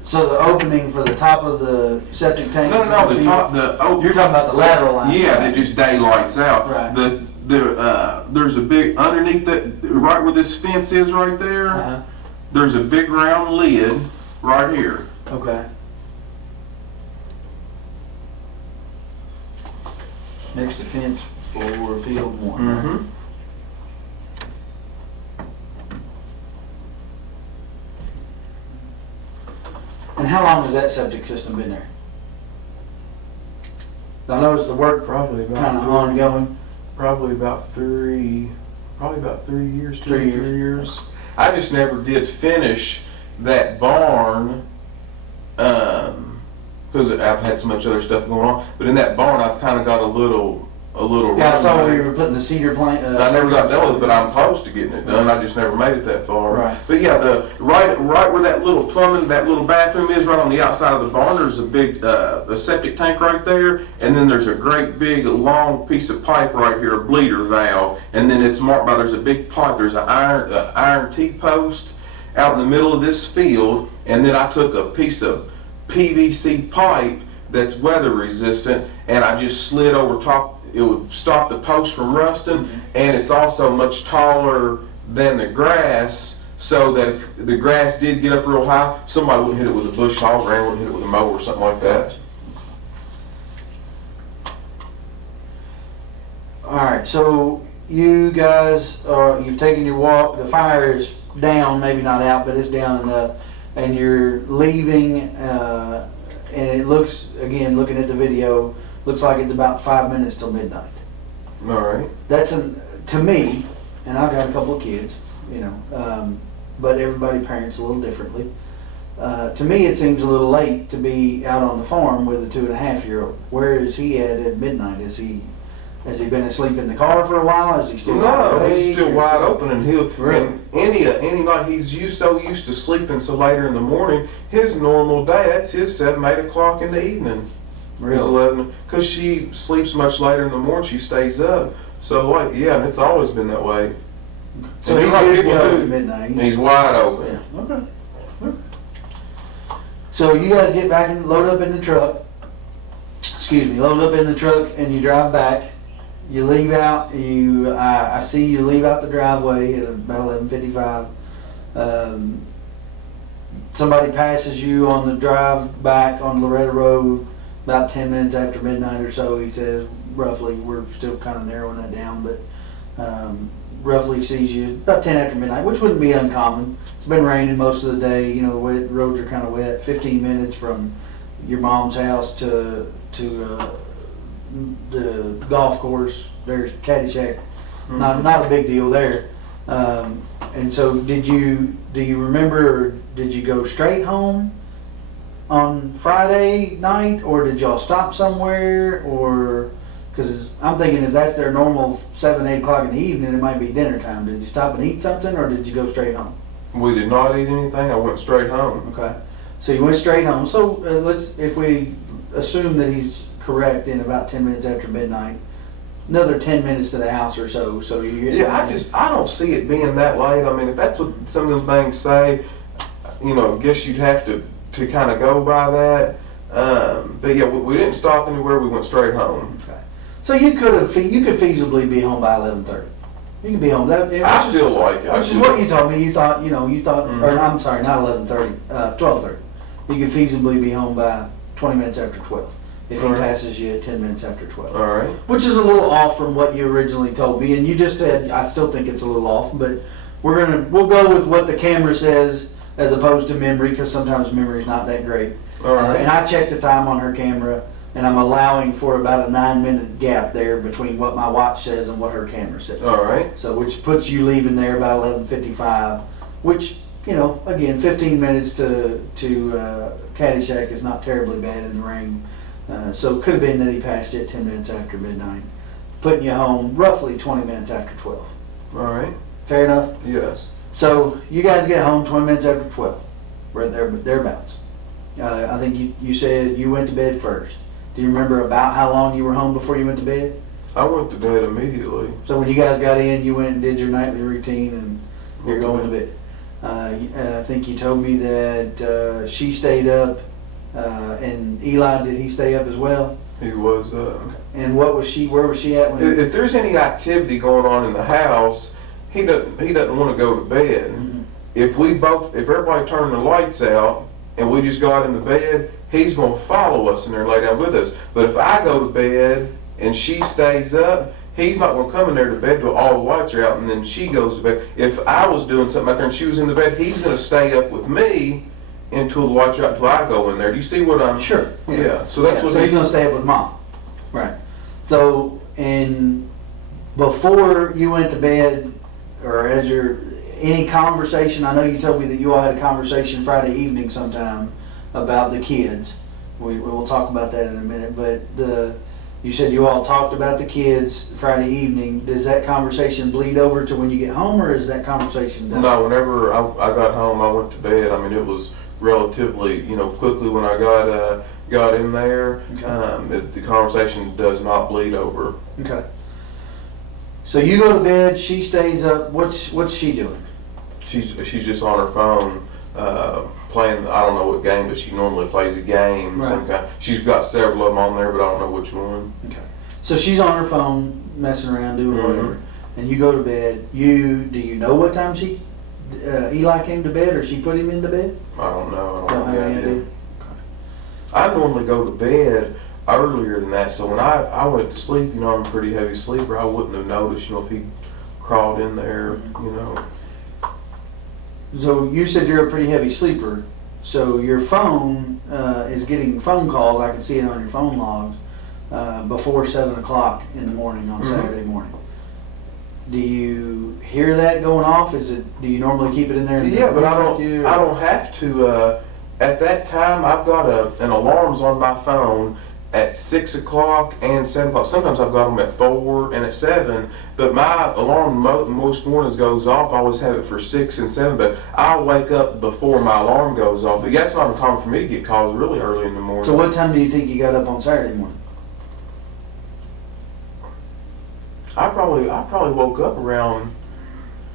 So the opening for the top of the septic tank? No, the top, you're talking about the lateral line? Yeah, that just daylights out. Right. There's a big, underneath that, right where this fence is right there, Uh-huh. there's a big round lid right here. Okay. Next to fence for field 1. Mm-hmm. And how long has that septic system been there? I noticed the work Probably about kind of ongoing. Probably about 3 years, 3 years. 3 years. I just never did finish that barn, because I've had so much other stuff going on. But in that barn, I've kind of got a little. Yeah, I saw where you were putting the cedar plant. I never got done with it, but I'm close to getting it done. I just never made it that far. Right. But yeah, right where that little plumbing, that little bathroom is, right on the outside of the barn, there's a big a septic tank right there, and then there's a great big long piece of pipe right here, a bleeder valve, and then it's marked by there's a big pipe. There's an iron T-post out in the middle of this field, and then I took a piece of PVC pipe that's weather resistant, and I just slid over top. It would stop the post from rusting, and it's also much taller than the grass, so that if the grass did get up real high, somebody wouldn't hit it with a bush hog, or wouldn't hit it with a mower or something like that. All right, so you guys you've taken your walk. The fire is down, maybe not out, but it's down enough. and you're leaving, and it looks, again, looking at the video, looks like it's about 5 minutes till midnight. All right. That's to me, and I've got a couple of kids, you know, but everybody parents a little differently. To me, it seems a little late to be out on the farm with a 2.5-year-old. Where is he at midnight? Has he been asleep in the car for a while? Is he still he's still wide open, and Really? and any night he's so used to sleeping so later in the morning. His normal day, that's his 7, 8 o'clock in the evening. Really? 11, because she sleeps much later in the morning. She stays up. So like, yeah, and it's always been that way. So And he's like good to people go do, at midnight. He's wide open. Yeah. Okay. So you guys get back and load up in the truck. Excuse me, load up in the truck and you drive back. You leave out. I see you leave out the driveway at about 11:55. Somebody passes you on the drive back on Loretta Road about 10 minutes after midnight or so. He says roughly. We're still kind of narrowing that down, but roughly sees you about 10 after midnight, which wouldn't be uncommon. It's been raining most of the day. You know, the roads are kind of wet. 15 minutes from your mom's house to the golf course. There's Caddyshack. Mm-hmm. Not a big deal there. And so, do you remember? Or did you go straight home on Friday night, or did y'all stop somewhere? Or because I'm thinking if that's their normal 7, 8 o'clock in the evening, it might be dinner time. Did you stop and eat something, or did you go straight home? We did not eat anything. I went straight home. Okay, so you went straight home. So if we assume that he's correct in about 10 minutes after midnight, another 10 minutes to the house or so. So you Yeah, I don't see it being that late. I mean, if that's what some of them things say, you know, I guess you'd have to kind of go by that. But yeah, we didn't stop anywhere. We went straight home. Okay. So you could feasibly be home by 11:30. You could be home. I feel like it. Which is what you told me. You thought, Mm-hmm. or I'm sorry, not 11:30, 12:30. You could feasibly be home by 20 minutes after 12 if he All right. passes you at 10 minutes after 12. All right. Which is a little off from what you originally told me, and you just said I still think it's a little off, but we'll go with what the camera says as opposed to memory, because sometimes memory's not that great. All right. And I checked the time on her camera, and I'm allowing for about a 9-minute gap there between what my watch says and what her camera says. All right. So which puts you leaving there about 11:55, which, you know, again, 15 minutes to Caddyshack is not terribly bad in the rain. So it could have been that he passed you at 10 minutes after midnight, putting you home roughly 20 minutes after 12. All right. Fair enough? Yes. So you guys get home 20 minutes after 12, right there, thereabouts. I think you said you went to bed first. Do you remember about how long you were home before you went to bed? I went to bed immediately. So when you guys got in, you went and did your nightly routine and you're going to bed. I think you told me that she stayed up, and Eli, did he stay up as well? He was. And where was she at when? If there's any activity going on in the house, he doesn't want to go to bed. Mhm. If everybody turned the lights out and we just got into bed, he's going to follow us in there and lay down with us. But if I go to bed and she stays up, he's not going to come in there to bed till all the lights are out and then she goes to bed. If I was doing something out there and she was in the bed, he's going to stay up with me until the lights are out until I go in there. Do you see what I'm... Sure. Yeah, so that's what So he's gonna stay up with mom. Right. So, and before you went to bed, or as any conversation, I know you told me that you all had a conversation Friday evening sometime about the kids. We will talk about that in a minute, but you said you all talked about the kids Friday evening. Does that conversation bleed over to when you get home, or is that conversation done? No, whenever I got home, I went to bed. I mean, it was relatively, quickly when I got in there. Okay. The conversation does not bleed over. Okay. So you go to bed, she stays up. What's she doing? She's just on her phone playing. I don't know what game, but she normally plays a game. Right. Some kind. She's got several of them on there, but I don't know which one. Okay. So she's on her phone, messing around, doing whatever, and you go to bed. Do you know what time Eli came to bed, or she put him into bed? I don't know. I Don't don't have have any any idea. idea. I normally go to bed earlier than that, so when I went to sleep, I'm a pretty heavy sleeper. I wouldn't have noticed, if he crawled in there, So you said you're a pretty heavy sleeper. So your phone is getting phone calls, I can see it on your phone logs, before 7 o'clock in the morning on Saturday morning. Do you hear that going off? Do you normally keep it in there? Yeah, but I don't have to, at that time, I've got an alarms on my phone at 6 o'clock and 7 o'clock. Sometimes I've got them at 4 and at 7, but my alarm most mornings goes off. I always have it for 6 and 7, but I'll wake up before my alarm goes off. But yeah, it's not uncommon for me to get calls really early in the morning. So what time do you think you got up on Saturday morning? I probably woke up around,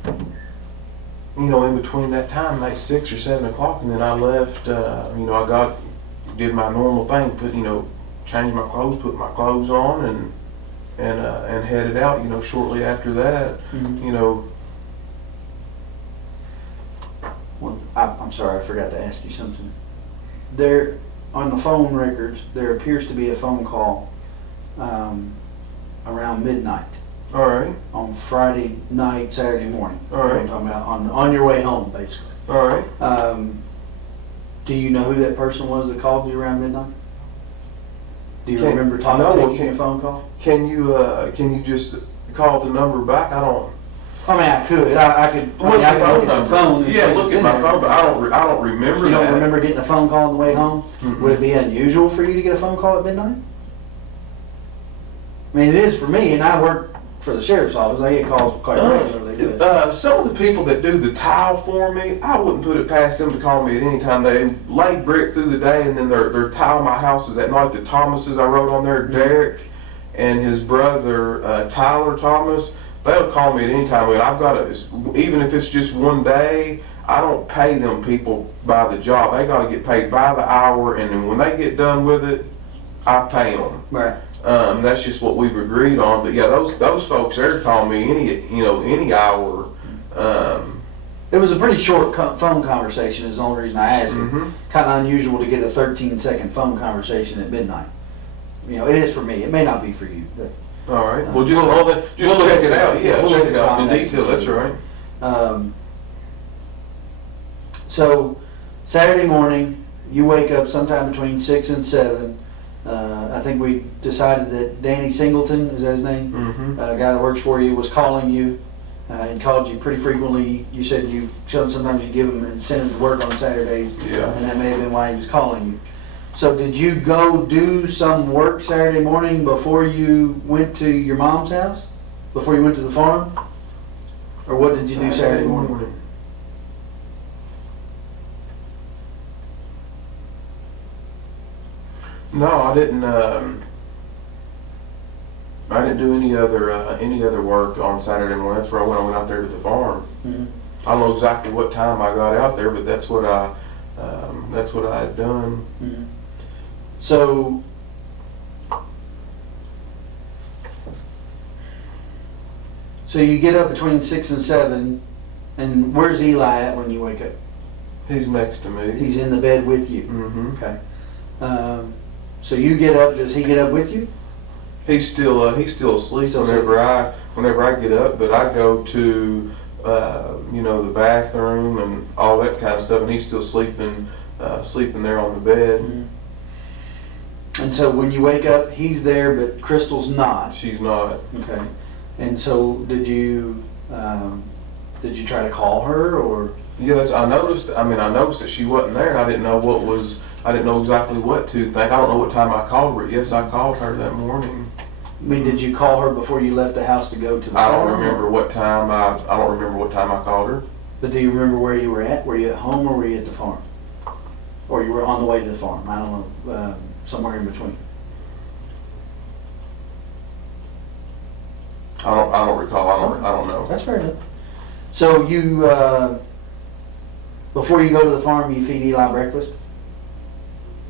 in between that time, like 6 or 7 o'clock, and then I left. I did my normal thing, changed my clothes, put my clothes on, and headed out. Shortly after that, Well, I'm sorry, I forgot to ask you something. There, on the phone records, there appears to be a phone call around midnight. All right. On Friday night, Saturday morning. All right. I'm talking about on your way home, basically. All right. Do you know who that person was that called you around midnight? Do you remember taking a phone call? Can you just call the number back? I don't. I mean, I could. I could. What's I your phone number? Phone Yeah, look at my phone, but I don't remember. You don't that. remember getting a phone call on the way home? Mm-mm. Would it be unusual for you to get a phone call at midnight? I mean, it is for me, and I work for the sheriff's office. I get calls quite regularly. Some of the people that do the tile for me, I wouldn't put it past them to call me at any time. They lay brick through the day, and then their tile my house is at night. The Thomases I wrote on there, Derek and his brother Tyler Thomas, they'll call me at any time. And I've got even if it's just one day, I don't pay them people by the job. They got to get paid by the hour, and then when they get done with it, I pay them. Right. That's just what we've agreed on. But yeah, those folks there call me any hour. It was a pretty short phone conversation is the only reason I asked it. Mm-hmm. Kind of unusual to get a 13-second phone conversation at midnight. It is for me. It may not be for you. But, all right. Well, just check it out. Yeah, check it out in detail. That's right. So Saturday morning, you wake up sometime between 6 and 7. I think we decided that Danny Singleton, is that his name? Mm-hmm. A guy that works for you, was calling you and called you pretty frequently. You said sometimes you give him and send him to work on Saturdays. Yeah. And that may have been why he was calling you. So did you go do some work Saturday morning before you went to your mom's house? Before you went to the farm? Or what did you do Saturday morning? No, I didn't. I didn't do any other work on Saturday morning. That's where I went out there to the farm. Mm-hmm. I don't know exactly what time I got out there, but that's what I had done. Mm-hmm. So you get up between 6 and 7, and where's Eli at when you wake up? He's next to me. He's in the bed with you. Mm-hmm. Okay. So you get up. Does he get up with you? He's still asleep whenever I get up, but I go to the bathroom and all that kind of stuff, and he's still sleeping there on the bed. Mm-hmm. And so when you wake up, he's there, but Crystal's not. She's not. Okay. And so did you try to call her or? Yes, I noticed that she wasn't there, and I didn't know exactly what to think. I don't know what time I called her. Yes, I called her that morning. I mean, did you call her before you left the house to go to the farm? I don't remember what time I called her. But do you remember where you were at? Were you at home or were you at the farm? Or you were on the way to the farm? I don't know, somewhere in between. I don't recall. I don't know. That's fair enough. So you, before you go to the farm, you feed Eli breakfast?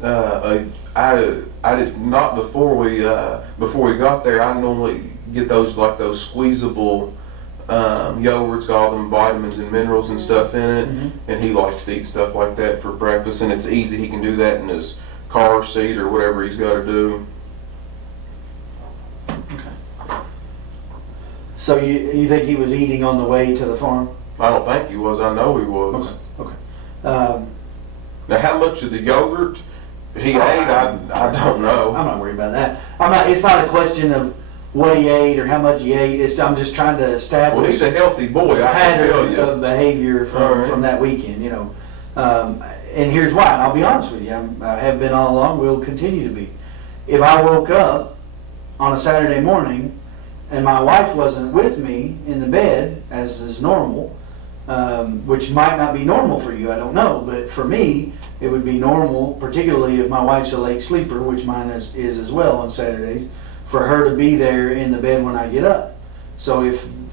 I did not before we got there. I normally get those squeezable yogurts, got all them vitamins and minerals and stuff in it, Mm-hmm. and he likes to eat stuff like that for breakfast, and it's easy. He can do that in his car seat or whatever he's got to do. Okay. So you think he was eating on the way to the farm? I don't think he was. I know he was. Okay. Now, how much of the yogurt he ate, I don't know. I'm not worried about that. It's not a question of what he ate or how much he ate. I'm just trying to Well, establish he's a healthy boy, I can tell pattern you. of behavior from that weekend, and here's why, and I'll be honest with you, I have been all along, will continue to be. If I woke up on a Saturday morning and my wife wasn't with me in the bed, as is normal, which might not be normal for you, I don't know, but for me, it would be normal, particularly if my wife's a late sleeper, which mine is as well on Saturdays, for her to be there in the bed when I get up. So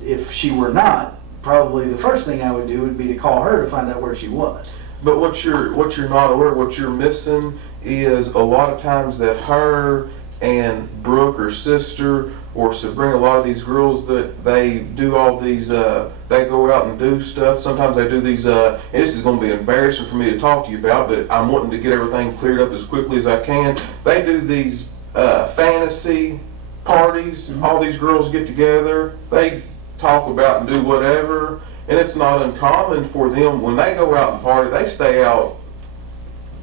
if she were not, probably the first thing I would do would be to call her to find out where she was. But what you're not aware, what you're missing is a lot of times that her and Brooke, her sister, or Sabrina, a lot of these girls that they do all these, they go out and do stuff. Sometimes they do these, and this is going to be embarrassing for me to talk to you about, but I'm wanting to get everything cleared up as quickly as I can. They do these fantasy parties. Mm-hmm. All these girls get together. They talk about and do whatever. And it's not uncommon for them, when they go out and party, they stay out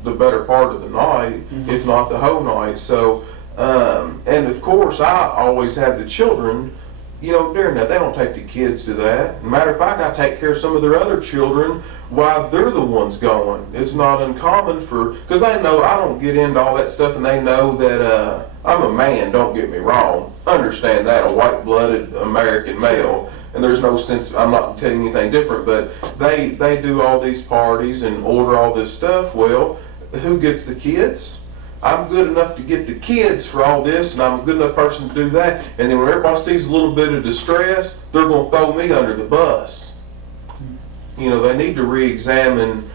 the better part of the night, Mm-hmm. if not the whole night. So, and of course, I always have the children, during that. They don't take the kids to that. Matter of fact, I take care of some of their other children while they're the ones going. It's not uncommon because they know I don't get into all that stuff, and they know that I'm a man, don't get me wrong. Understand that, a white-blooded American male. And there's no sense, I'm not telling you anything different, but they do all these parties and order all this stuff. Well, who gets the kids? I'm good enough to get the kids for all this, and I'm a good enough person to do that. And then when everybody sees a little bit of distress, they're going to throw me under the bus. They need to re-examine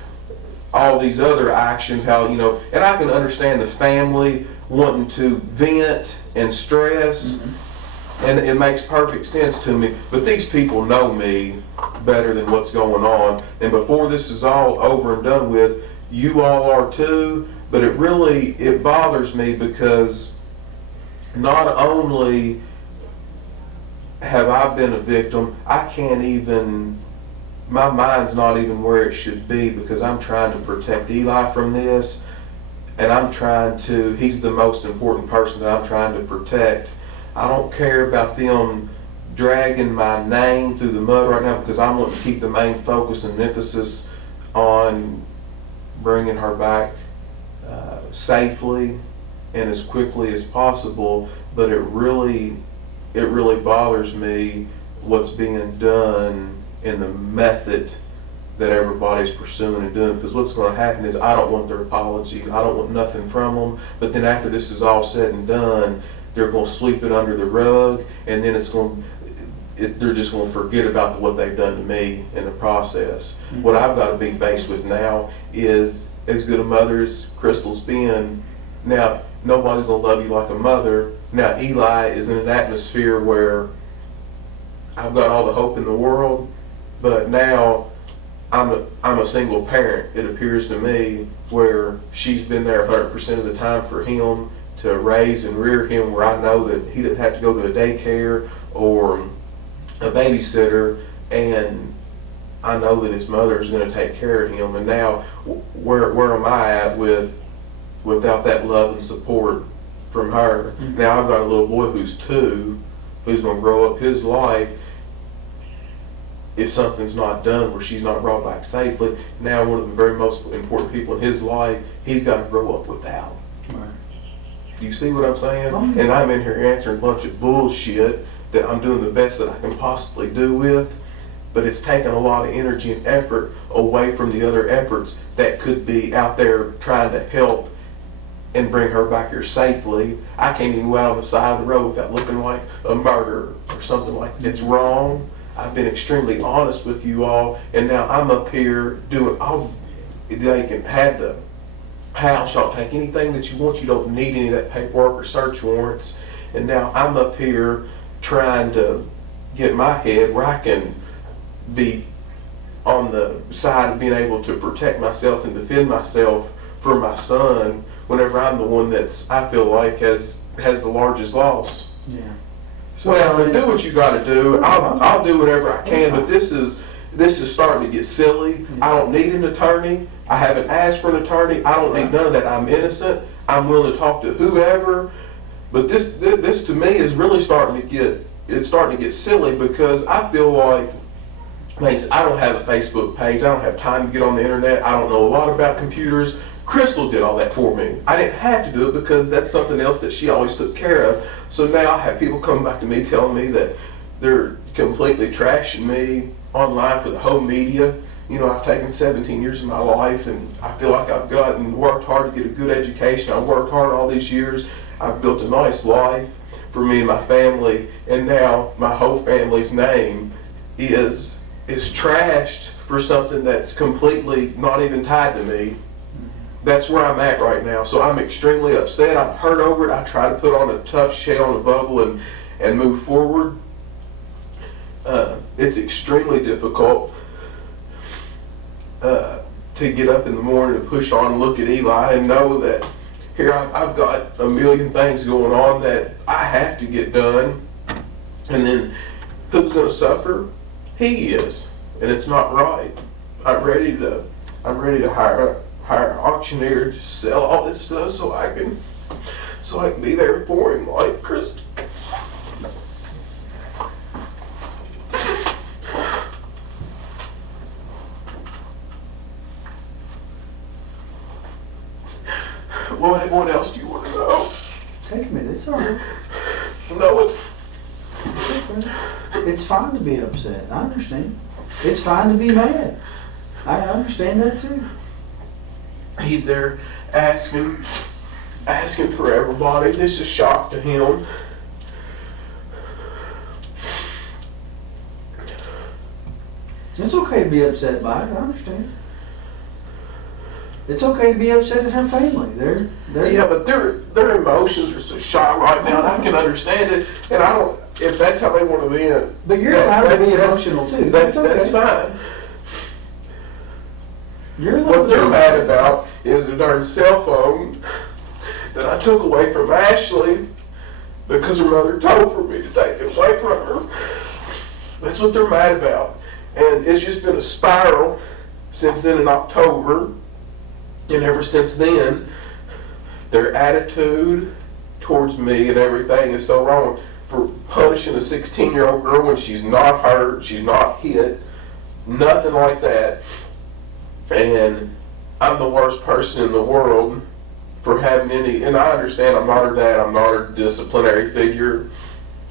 all these other actions, and I can understand the family wanting to vent and stress. Mm-hmm. And it makes perfect sense to me, but these people know me better than what's going on. And before this is all over and done with, you all are too, but it bothers me because not only have I been a victim, my mind's not even where it should be, because I'm trying to protect Eli from this, and he's the most important person that I'm trying to protect. I don't care about them dragging my name through the mud right now, because I want to keep the main focus and emphasis on bringing her back safely and as quickly as possible. But it really bothers me what's being done in the method that everybody's pursuing and doing, because what's going to happen is I don't want their apology. I don't want nothing from them. But then after this is all said and done, they're going to sweep it under the rug, and then they're just going to forget about what they've done to me in the process. Mm-hmm. What I've got to be faced with now is, as good a mother as Crystal's been, now nobody's going to love you like a mother. Now Eli is in an atmosphere where I've got all the hope in the world, but now I'm a single parent, it appears to me, where she's been there 100% of the time for him, to raise and rear him, where I know that he didn't have to go to a daycare or a babysitter, and I know that his mother is going to take care of him. And now, where am I at without that love and support from her? Mm-hmm. Now I've got a little boy who's 2, who's going to grow up his life. If something's not done, where she's not brought back safely, now one of the very most important people in his life, he's got to grow up without. Right. You see what I'm saying? Oh, yeah. And I'm in here answering a bunch of bullshit that I'm doing the best that I can possibly do with, but it's taking a lot of energy and effort away from the other efforts that could be out there trying to help and bring her back here safely. I can't even go out on the side of the road without looking like a murderer or something like that. It's wrong. I've been extremely honest with you all, and now I'm up here they can have the house, y'all take anything that you want, you don't need any of that paperwork or search warrants, and now I'm up here trying to get my head where I can be on the side of being able to protect myself and defend myself for my son, whenever I'm the one I feel like has the largest loss. Yeah. So do what you got to do. I'll do whatever I can, but this is this is starting to get silly. I don't need an attorney. I haven't asked for an attorney. I don't need none of that. I'm innocent. I'm willing to talk to whoever. But this to me is really starting to get silly, because I feel like, I don't have a Facebook page. I don't have time to get on the internet. I don't know a lot about computers. Crystal did all that for me. I didn't have to do it because that's something else that she always took care of. So now I have people come back to me telling me that they're completely trashing me online for the whole media. You know, I've taken 17 years of my life, and I feel like I've worked hard to get a good education. I've worked hard all these years. I've built a nice life for me and my family, and now my whole family's name is trashed for something that's completely not even tied to me. That's where I'm at right now. So I'm extremely upset. I'm hurt over it. I try to put on a tough shell and a bubble and move forward. It's extremely difficult to get up in the morning and push on and look at Eli and know that here I've got a million things going on that I have to get done. And then who's going to suffer? He is. And it's not right. I'm ready to hire an auctioneer to sell all this stuff so I can be there for him like Chris. What else do you want to know? Take a minute, it's all right. No, It's fine to be upset, I understand. It's fine to be mad. I understand that too. He's there asking for everybody. This is a shock to him. It's okay to be upset by it, I understand. It's okay to be upset at her family. Yeah, but their emotions are so shot right now, and I can understand it. And I don't, if that's how they want to be. But you're allowed to be emotional too. That's okay. fine. What they're mad about is the darn cell phone that I took away from Ashley because her mother told for me to take it away from her. That's what they're mad about. And it's just been a spiral since then in October. And ever since then, their attitude towards me and everything is so wrong. For punishing a 16-year-old girl when she's not hurt, she's not hit, nothing like that. And I'm the worst person in the world for having any, and I understand I'm not her dad, I'm not her disciplinary figure.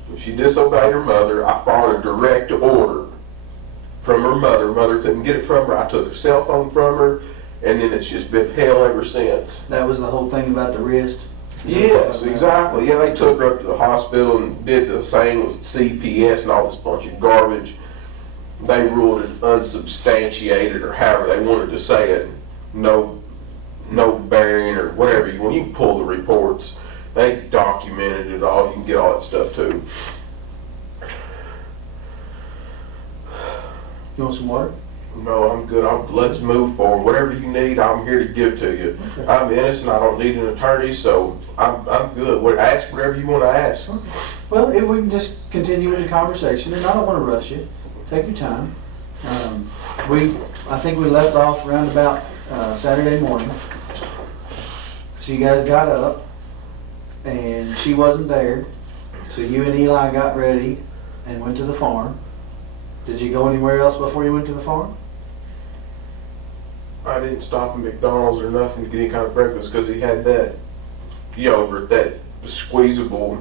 When she disobeyed her mother, I followed a direct order from her mother. Mother couldn't get it from her, I took her cell phone from her, and then it's just been hell ever since. That was the whole thing about the wrist? Yes, exactly. Yeah, they took her up to the hospital and did the same with CPS and all this bunch of garbage. They ruled it unsubstantiated, or however they wanted to say it. No bearing, or whatever you want. You can pull the reports. They documented it all. You can get all that stuff too. You want some water? No, I'm good. Let's move forward. Whatever you need, I'm here to give to you. Okay. I'm innocent. I don't need an attorney, so I'm good. Ask whatever you want to ask. Okay. Well, if we can just continue with the conversation, and I don't want to rush you. Take your time. I think we left off around about Saturday morning. So you guys got up, and she wasn't there. So you and Eli got ready and went to the farm. Did you go anywhere else before you went to the farm? I didn't stop at McDonald's or nothing to get any kind of breakfast because he had that yogurt, that squeezable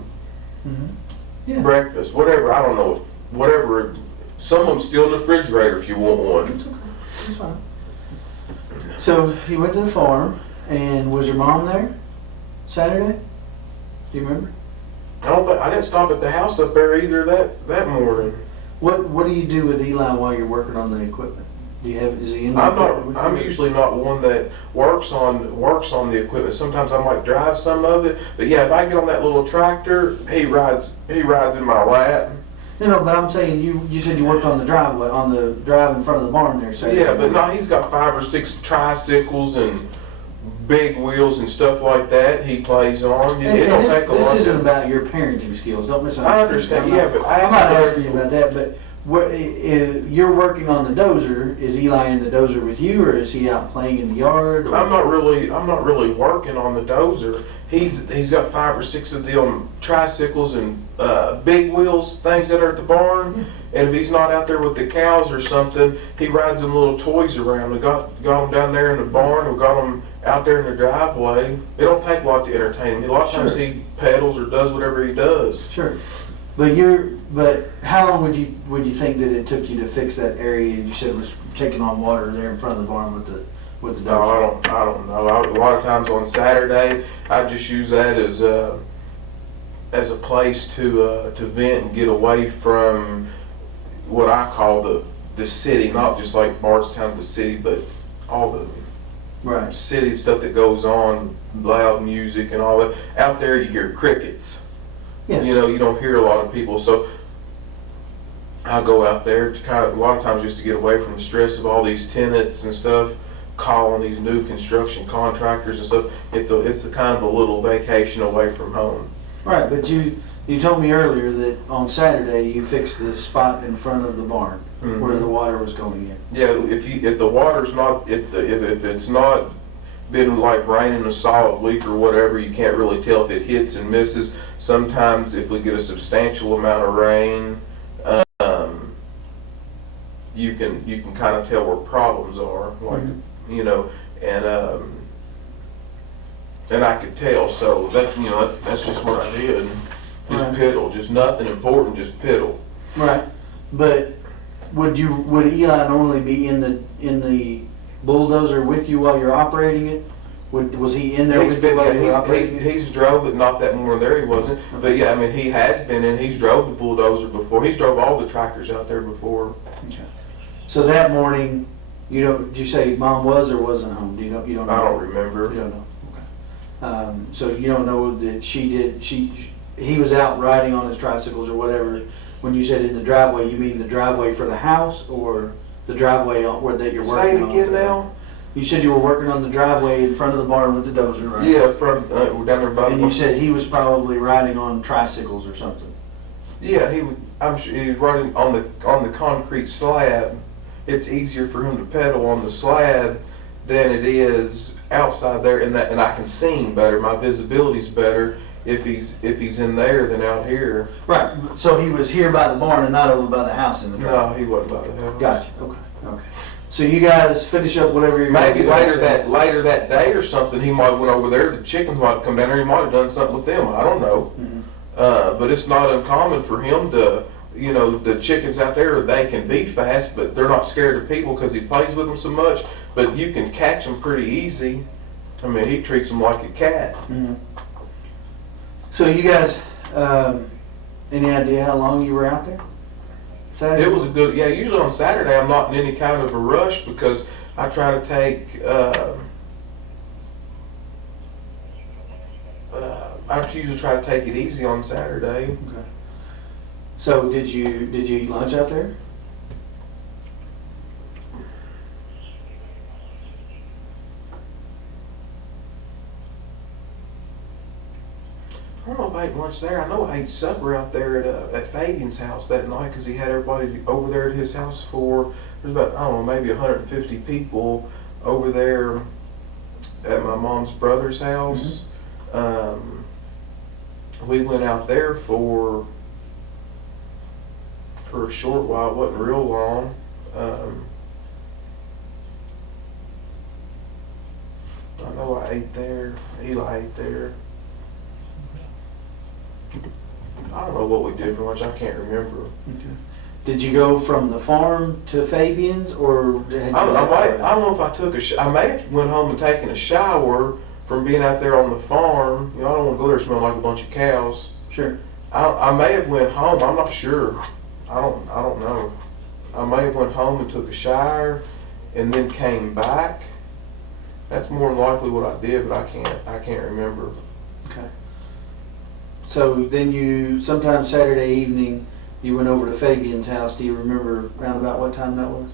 breakfast, whatever. I don't know, whatever. Some of them still in the refrigerator if you want one. It's okay. It's fine. So he went to the farm, and was your mom there Saturday? Do you remember? I didn't stop at the house up there either that morning. What do you do with Eli while you're working on the equipment? Is he in the equipment? I'm usually not one that works on the equipment. Sometimes I might drive some of it, but yeah, if I get on that little tractor, he rides in my lap. No, but I'm saying you said you worked on the driveway, on the drive in front of the barn there. So yeah, but no, he's got 5 or 6 tricycles and big wheels and stuff like that he plays on. This isn't about your parenting skills. Don't misunderstand. I understand. Yeah, but I'm not asking you about that. But you're working on the dozer. Is Eli in the dozer with you, or is he out playing in the yard? Or? I'm not really working on the dozer. He's got 5 or 6 of them tricycles and big wheels things that are at the barn. And if he's not out there with the cows or something, he rides them little toys around. We got them down there in the barn. We got them out there in the driveway. It don't take a lot to entertain him. A lot of times he pedals or does whatever he does. Sure. But how long would you think that it took you to fix that area you said was taking on water there in front of the barn with the dozer? No, I don't know. A lot of times on Saturday, I just use that as a place to vent and get away from what I call the city, not just like Bardstown's the city, but all the city stuff that goes on, loud music and all that. Out there, you hear crickets. Yeah. You know, you don't hear a lot of people, so I'll go out there to a lot of times just to get away from the stress of all these tenants and stuff, calling these new construction contractors and stuff. It's a kind of a little vacation away from home. Right, but you told me earlier that on Saturday you fixed the spot in front of the barn where the water was going in. Yeah, if the water's not if it's not been like raining a solid week or whatever, you can't really tell if it hits and misses. Sometimes if we get a substantial amount of rain, you can kind of tell where problems are, like you know, and I could tell. So that's just what I did. Just piddle, just nothing important, just piddle. Right, but would Eli normally be in the bulldozer with you while you're operating it? Was he in there with you while you were operating it? He's drove it, not that more there he wasn't. Okay. But yeah, I mean, he has been in, he's drove the bulldozer before. He's drove all the tractors out there before. Okay. So that morning, did you say Mom was or wasn't home? You don't know? I don't remember. You don't know. Okay. So you don't know that he was out riding on his tricycles or whatever. When you said in the driveway, you mean the driveway for the house or the driveway that you're working on? Say it again now. You said you were working on the driveway in front of the barn with the dozer, right? Yeah, we're down there by the barn. And you said he was probably riding on tricycles or something. Yeah, I'm sure he was riding on the concrete slab. It's easier for him to pedal on the slab than it is outside there, and I can see him better. My visibility's better if he's in there than out here. Right. So he was here by the barn and not over by the house in the driveway. No, he wasn't by the house. Gotcha. Okay. So you guys finish up whatever you're maybe later that day or something. He might have went over there. The chickens might have come down there. He might have done something with them. I don't know. But it's not uncommon for him to. The chickens out there, they can be fast, but they're not scared of people because he plays with them so much. But you can catch them pretty easy. I mean, he treats them like a cat. So you guys, any idea how long you were out there? Saturday? It was a good, usually on Saturday I'm not in any kind of a rush because I try to take, I usually try to take it easy on Saturday. Okay. So did you eat lunch out there? I don't know if I ate lunch there. I know I ate supper out there at Fabian's house that night because he had everybody over there at his house there's about, I don't know, maybe 150 people over there at my mom's brother's house. We went out there for a short while. It wasn't real long. I know I ate there. Eli ate there. I don't know what we did for lunch. I can't remember. Okay. Did you go from the farm to Fabian's, or had you I don't know if I took I may have went home and taken a shower from being out there on the farm. I don't want to go there smelling like a bunch of cows. Sure. I may have went home. I'm not sure. I don't know. I may have went home and took a shower and then came back. That's more than likely what I did, but I can't remember. Okay. So then sometime Saturday evening, you went over to Fabian's house. Do you remember around about what time that was?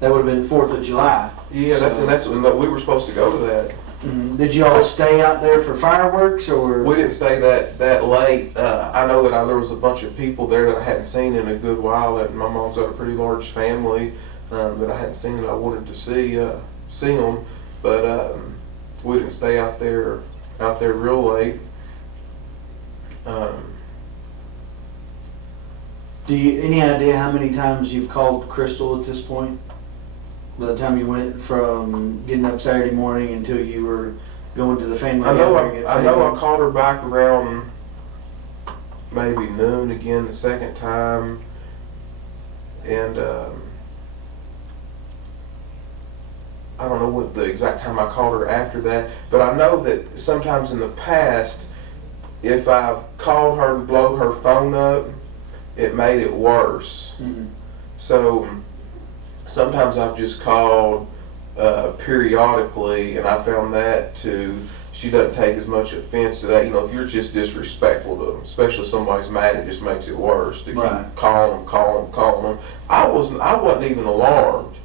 That would have been 4th of July. Yeah, that's when we were supposed to go to that. Did you all stay out there for fireworks, or? We didn't stay that late. I know that there was a bunch of people there that I hadn't seen in a good while. That my mom's got a pretty large family that I hadn't seen, and I wanted to see them, but we didn't stay out there real late. Do you any idea how many times you've called Crystal at this point? By the time you went from getting up Saturday morning until you were going to the family gathering at I know I Fabian's? called her back around maybe noon again the second time, and I don't know what the exact time I called her after that, but I know that sometimes in the past, if I've called her and blow her phone up, it made it worse. Mhm. So sometimes I've just called periodically, and I found that she doesn't take as much offense to that. You know, if you're just disrespectful to them, especially if somebody's mad, it just makes it worse to Right. keep calling them. I wasn't even alarmed.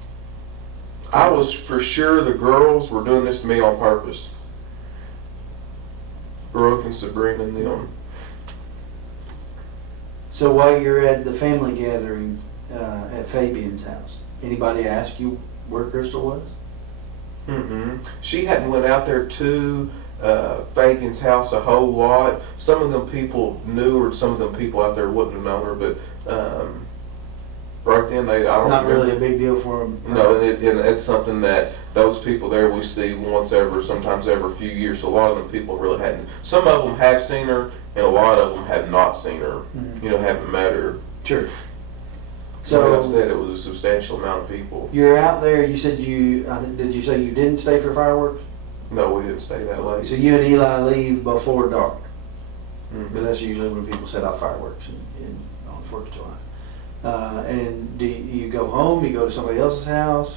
I was for sure the girls were doing this to me on purpose. Brooke and Sabrina and them. So while you're at the family gathering at Fabian's house, anybody ask you where Crystal was? She hadn't went out there to Fabian's house a whole lot. Some of them people knew her, some of them people out there wouldn't have known her, but right then I don't Not remember. really a big deal for them. No, and it's something that those people there we see once every, sometimes every few years. So a lot of them people really hadn't. Some of them have seen her, and a lot of them have not seen her. Mhm. You know, haven't met her. Sure. So like I So said, it was a substantial amount of people. you're out there. You said did you say you didn't stay for fireworks? No, we didn't stay that late. So you and Eli leave before dark, Mhm. because that's usually when people set off fireworks on 4th of July. And do you go home? You go to somebody else's house?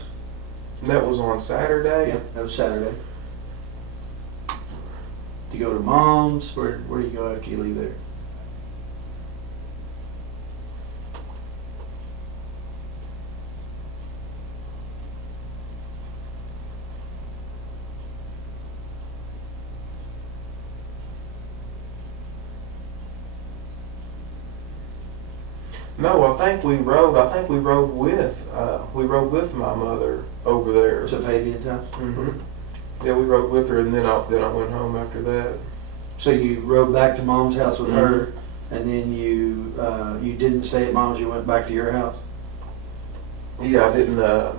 And that was on Saturday. Yeah, that was Saturday. Do you go to mom's? Where do you go after you leave there? No, I think we rode. We rode with my mother over there. To Fabian's house? Yeah, we rode with her, and then I went home after that. So you rode back to mom's house with her, and then you didn't stay at mom's, you went back to your house? Yeah, I didn't. I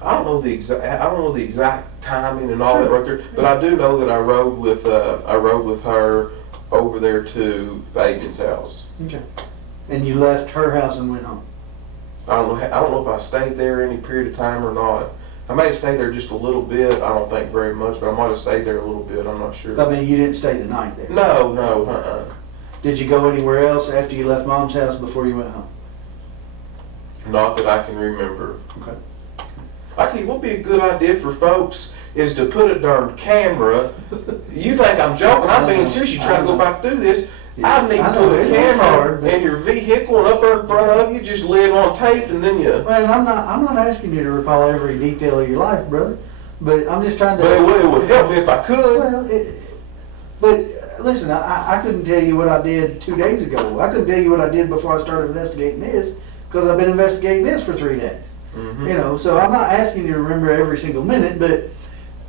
don't know the exact timing and all that right there, but I do know that I rode with her over there to Fabian's house. Okay. And you left her house and went home? I don't know if I stayed there any period of time or not. I may have stayed there just a little bit. I don't think very much, but I might have stayed there a little bit. I'm not sure. I mean, you didn't stay the night there? No. Did you go anywhere else after you left mom's house before you went home? Not that I can remember. Okay. I tell you what would be a good idea for folks is to put a darn camera. You think I'm joking? I'm being serious. You try to go back through this. I need to put a camera in your vehicle and up there in front of you, just lay it on tape, and then you. Well, I'm not asking you to recall every detail of your life, brother. But I'm just trying to. But it would help me if I could. Well, but listen, I couldn't tell you what I did 2 days ago. I couldn't tell you what I did before I started investigating this, because I've been investigating this for 3 days. Mm-hmm. You know, so I'm not asking you to remember every single minute, but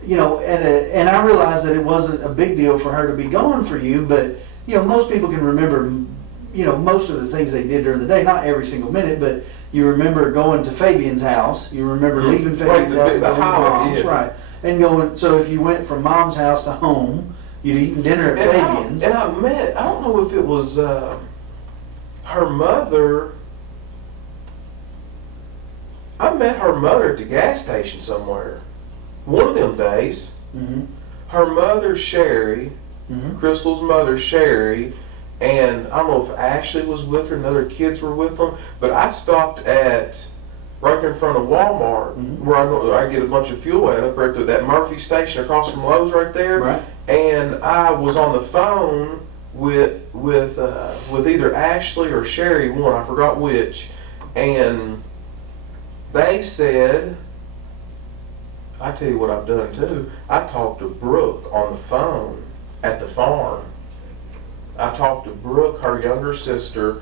you know, and I realized that it wasn't a big deal for her to be gone for you, but you know, most people can remember, you know, most of the things they did during the day, not every single minute, but you remember going to Fabian's house, you remember leaving Fabian's house, going to mom's, right, and going, so if you went from mom's house to home, you'd eaten dinner at Fabian's. I don't know if it was her mother. I met her mother at the gas station somewhere. One of them days. Mm-hmm. Her mother, Sherry, Mm-hmm. Crystal's mother, Sherry, and I don't know if Ashley was with her and other kids were with them, but I stopped at right there in front of Walmart where I get a bunch of fuel at, up right there, that Murphy station across from Lowe's right there. Right. And I was on the phone with either Ashley or Sherry, one, I forgot which, and they said, I tell you what I've done too. I talked to Brooke on the phone at the farm. I talked to Brooke, her younger sister,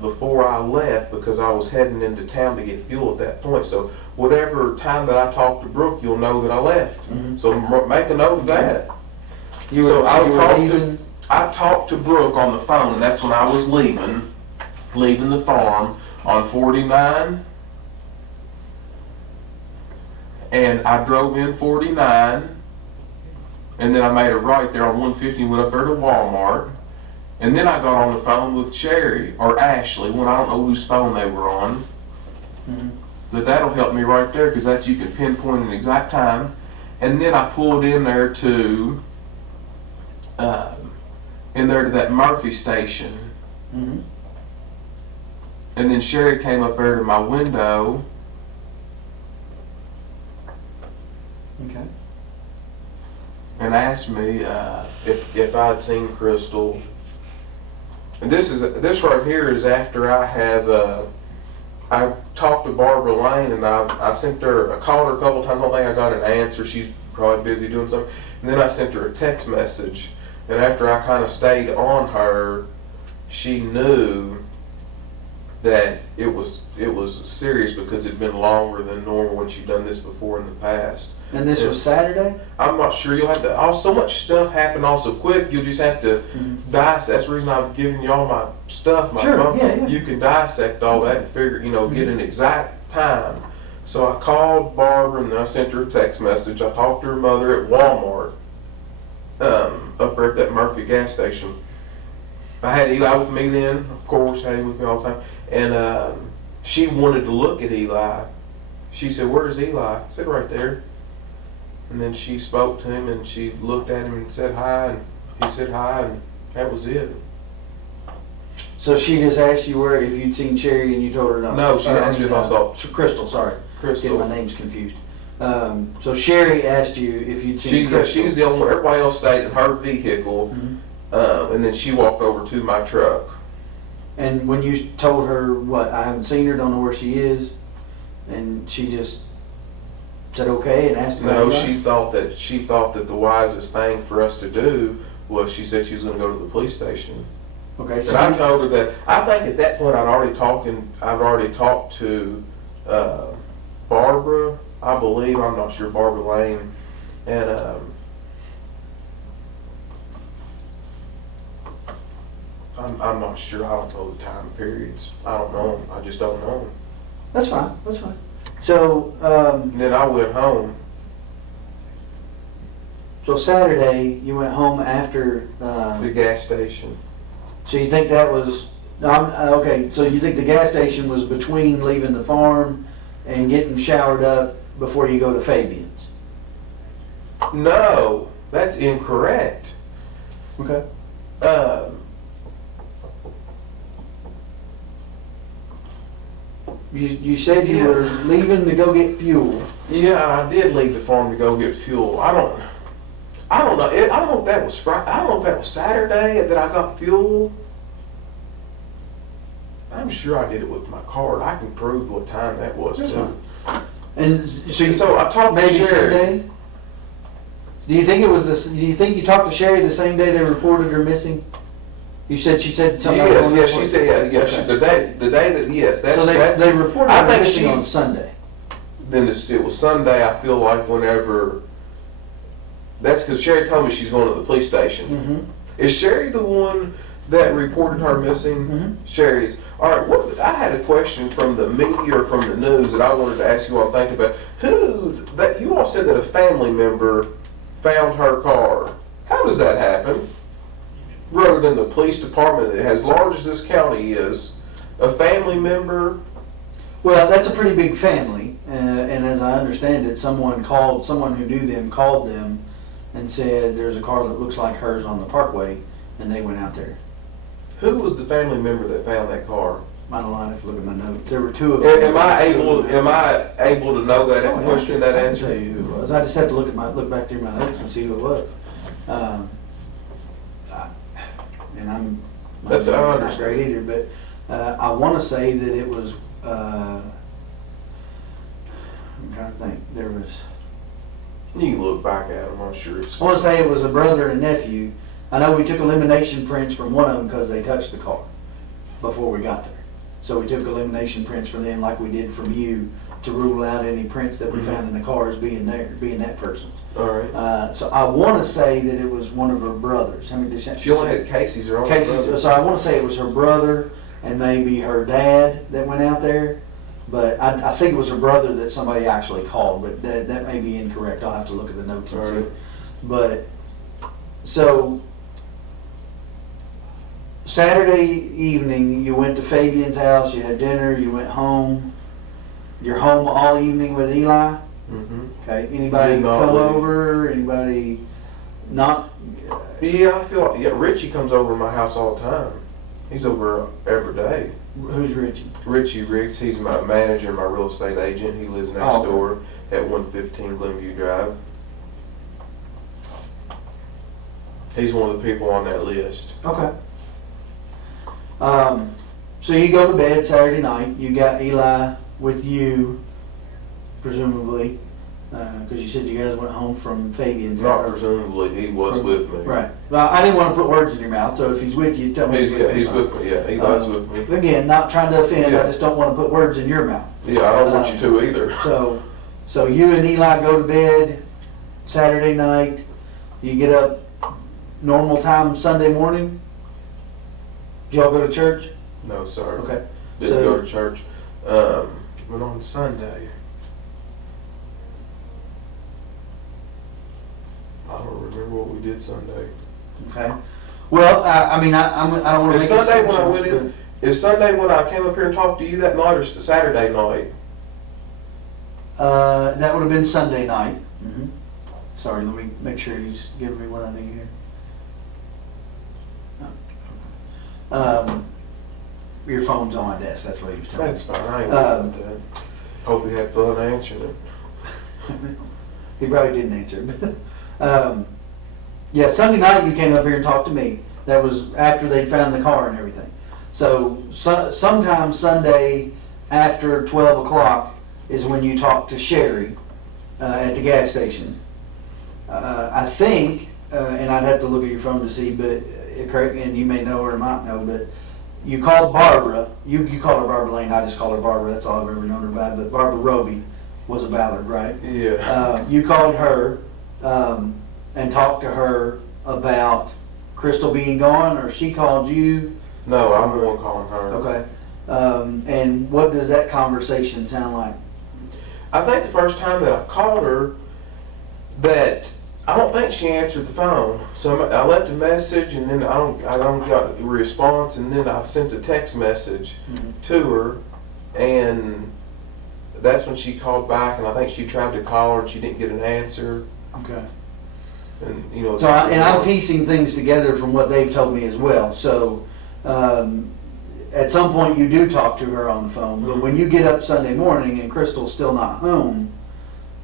before I left because I was heading into town to get fuel at that point. So whatever time that I talked to Brooke, you'll know that I left. Mhm. So make a note of that. You So were, I you were talked leaving? I talked to Brooke on the phone, and that's when I was leaving the farm on 49. And I drove in 49, and then I made a right there on 150 and went up there to Walmart. And then I got on the phone with Sherry, or Ashley, when I don't know whose phone they were on. Mhm. But that'll help me right there, because that's, you can pinpoint an exact time. And then I pulled in there to that Murphy station. Mhm. And then Sherry came up there to my window. Okay. And asked me if I'd seen Crystal. And this right here is after I have I talked to Barbara Lane, and I called her a couple times. I don't think I got an answer. She's probably busy doing something. And then I sent her a text message. And after I kind of stayed on her, she knew that it was serious because it'd been longer than normal when she'd done this before in the past. And this was Saturday? I'm not sure. You'll have to. So much stuff happened all so quick. You'll just have to dissect. That's the reason I've given you all my stuff. My Sure, phone. yeah. You can dissect all that and figure, get an exact time. So I called Barbara and I sent her a text message. I talked to her mother at Walmart, up there at that Murphy gas station. I had Eli with me then, of course, had him with me all the time. And she wanted to look at Eli. She said, "Where's Eli?" I said, "Right there." And then she spoke to him and she looked at him and said hi, and he said hi, and that was it. So she just asked you if you'd seen Cherry, and you told her no? No, she asked me if I saw Crystal, sorry. Crystal. Get my names confused. So Sherry asked you if you'd seen Crystal. She's the only one. Everybody else stayed in her vehicle, and then she walked over to my truck. And when you told her, I haven't seen her, don't know where she is, and she just said okay and asked No, about she thought that the wisest thing for us to do was, she said she was going to go to the police station. Okay, so And I told her that I think at that point I'd already talked to Barbara, I believe. I'm not sure, Barbara Lane, and I'm not sure. I don't know the time periods. I don't know 'em. I just don't know 'em. That's fine. So, And then I went home. so Saturday you went home after. The gas station. So you think that was okay? So you think the gas station was between leaving the farm and getting showered up before you go to Fabian's? No, that's incorrect. Okay. You said you were leaving to go get fuel. Yeah, I did leave the farm to go get fuel. I don't know. I don't know if that was Friday. I don't know if that was Saturday that I got fuel. I'm sure I did it with my card. I can prove what time that was too. And So I talked to maybe Sherry. Sunday. Do you think it was this? Do you think you talked to Sherry the same day they reported her missing? You said she said something. Yes, she said yeah. Okay. The day that yes, that. So they reported her missing on Sunday. Then it was Sunday. I feel like whenever. That's because Sherry told me she's going to the police station. Mm-hmm. Is Sherry the one that reported her missing? Mm-hmm. Sherry's. All right. I had a question from the media or from the news that I wanted to ask you all to think about. You all said that a family member found her car. How does that happen? Rather than the police department, as large as this county is, a family member. Well, that's a pretty big family, and as I understand it, someone who knew them called them and said there's a car that looks like hers on the parkway, and they went out there. Who was the family member that found that car? I don't know, I have to look at my notes. There were two of them. Am I able to know that question, that answer? I can tell you who it was. I just have to look back through my notes and see who it was. And I'm not great either, but I want to say that it was. I'm trying to think. There was. You can look back at them, I'm sure it's. I want to say it was a brother and nephew. I know we took elimination prints from one of them because they touched the car before we got there. So we took elimination prints from them like we did from you to rule out any prints that we found in the car as being that person's. All right. So I want to say that it was one of her brothers. How many did She only had Casey's or only Casey's, brother. so I want to say it was her brother and maybe her dad that went out there. But I think it was her brother that somebody actually called, but that may be incorrect. I'll have to look at the notes and All right. see. But, so, Saturday evening, you went to Fabian's house, you had dinner, you went home. You're home all evening with Eli? Mm-hmm. Okay, anybody Not come really. over, anybody not? Yeah, I feel like, Richie comes over to my house all the time. He's over every day. Who's Richie? Richie Riggs, he's my manager, my real estate agent. He lives next Oh, okay. door at 115 Glenview Drive. He's one of the people on that list. Okay. So you go to bed Saturday night, you got Eli with you, presumably, because you said you guys went home from Fabian's. Not presumably, he was with me. Right. Well, I didn't want to put words in your mouth, so if he's with you, tell me. He's with me, yeah. Eli's with me. Again, not trying to offend, I Yeah. just don't want to put words in your mouth. Yeah, I don't want you to either. So you and Eli go to bed Saturday night, you get up normal time Sunday morning? Did y'all go to church? No, sir. Okay. Didn't So- go to church. But on Sunday, I don't remember what we did Sunday. Okay. Well, I mean, I don't want to Is make Sunday when I assumptions, went in? Is Sunday when I came up here and talked to you that night, or Saturday night? that would have been Sunday night. Sorry, let me make sure he's giving me what I need here. Your phone's on my desk, that's what he was telling me. That's fine. I ain't worried about that. Hope you had fun answering it. He probably didn't answer. Yeah, Sunday night you came up here and talked to me. That was after they found the car and everything. So sometime Sunday after 12 o'clock is when you talked to Sherry at the gas station. I think, and I'd have to look at your phone to see, but correct, and you may know or might know, but you called Barbara. You called her Barbara Lane. I just called her Barbara. That's all I've ever known her by. But Barbara Roby was a Ballard, right? Yeah. You called her and talked to her about Crystal being gone, or she called you? No, I'm the one calling her. Okay. And what does that conversation sound like? I think the first time that I called her, that I don't think she answered the phone. So I left a message, and then I don't got a response, and then I sent a text message to her, and that's when she called back, and I think she tried to call her, and she didn't get an answer. Okay. And you know. So, I'm piecing things together from what they've told me as well. So, at some point you do talk to her on the phone, but when you get up Sunday morning and Crystal's still not home,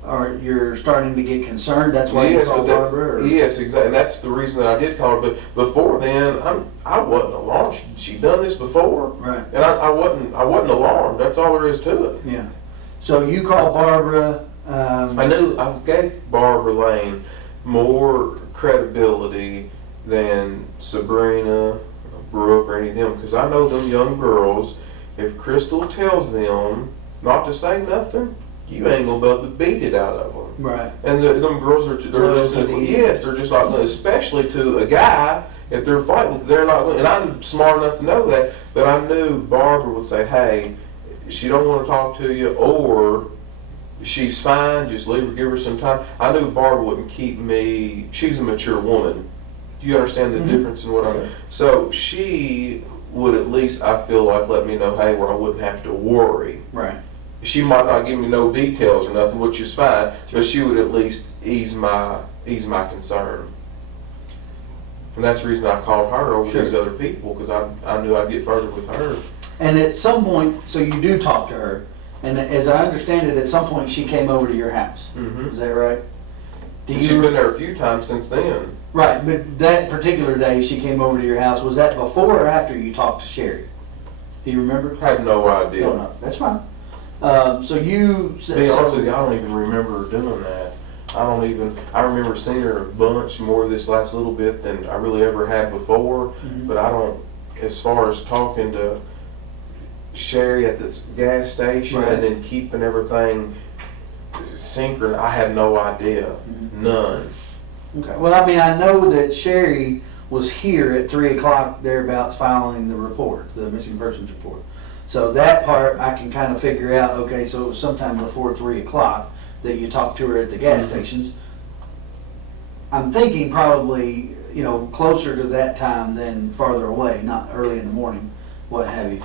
or you're starting to get concerned, that's why you called Barbara? Or? Yes, exactly. That's the reason that I did call her. But before then, I wasn't alarmed. She'd done this before, Right. and I wasn't alarmed. That's all there is to it. Yeah. So you call Barbara. I knew I gave Barbara Lane more credibility than Sabrina, Brooke, or any of them, because I know them young girls. If Crystal tells them not to say nothing, you ain't gonna be able to beat it out of them. Right. And them girls they're just not gonna, especially to a guy. If they're fighting, they're not gonna. And I'm smart enough to know that. But I knew Barbara would say, "Hey, she don't want to talk to you," or "She's fine. Just leave her, give her some time." I knew Barbara wouldn't keep me. She's a mature woman. Do you understand the difference in what I'm? So she would at least, I feel like, let me know, hey, where I wouldn't have to worry. Right. She might not give me no details or nothing, which is fine, but she would at least ease my concern. And that's the reason I called her over these other people, because I knew I'd get further with her. And at some point, so you do talk to her, and as I understand it, at some point she came over to your house. Mm-hmm. Is that right? She's been there a few times since then. Right, but that particular day she came over to your house, was that before or after you talked to Sherry? Do you remember? I have no idea. No, that's fine. So you... To be honest with you, I don't even remember doing that. I remember seeing her a bunch more this last little bit than I really ever had before, but I don't, as far as talking to Sherry at the gas station and then keeping everything synchronous, I have no idea, none. Okay, well, I mean, I know that Sherry was here at 3 o'clock thereabouts filing the report, the missing persons report. So that part I can kind of figure out, okay, so it was sometime before 3 o'clock that you talked to her at the gas stations. I'm thinking probably, you know, closer to that time than farther away, not early in the morning, what have you.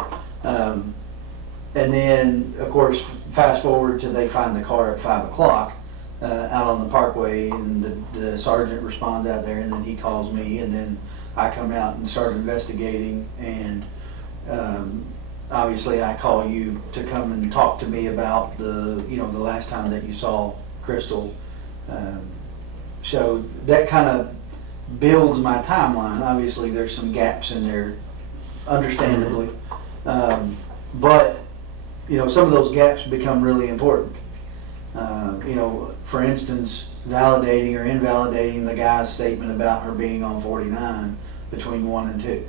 And then, of course, fast forward to they find the car at 5 o'clock out on the parkway, and the sergeant responds out there, and then he calls me, and then I come out and start investigating, and obviously I call you to come and talk to me about the last time that you saw Crystal. So that kind of builds my timeline. Obviously there's some gaps in there, understandably, but you know, some of those gaps become really important. You know, for instance, validating or invalidating the guy's statement about her being on 49 between 1 and 2.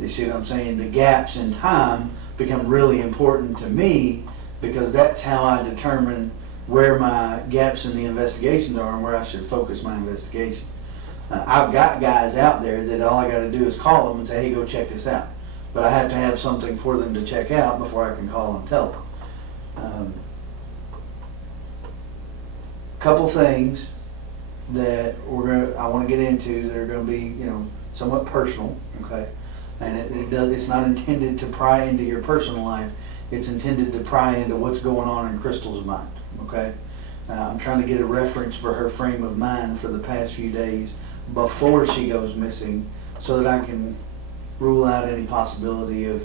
You see what I'm saying? The gaps in time become really important to me, because that's how I determine where my gaps in the investigations are and where I should focus my investigation. I've got guys out there that all I got to do is call them and say, hey, go check this out. But I have to have something for them to check out before I can call and tell them. Couple things that I want to get into that are going to be, you know, somewhat personal, okay? And it's not intended to pry into your personal life. It's intended to pry into what's going on in Crystal's mind, okay? I'm trying to get a reference for her frame of mind for the past few days before she goes missing, so that I can rule out any possibility of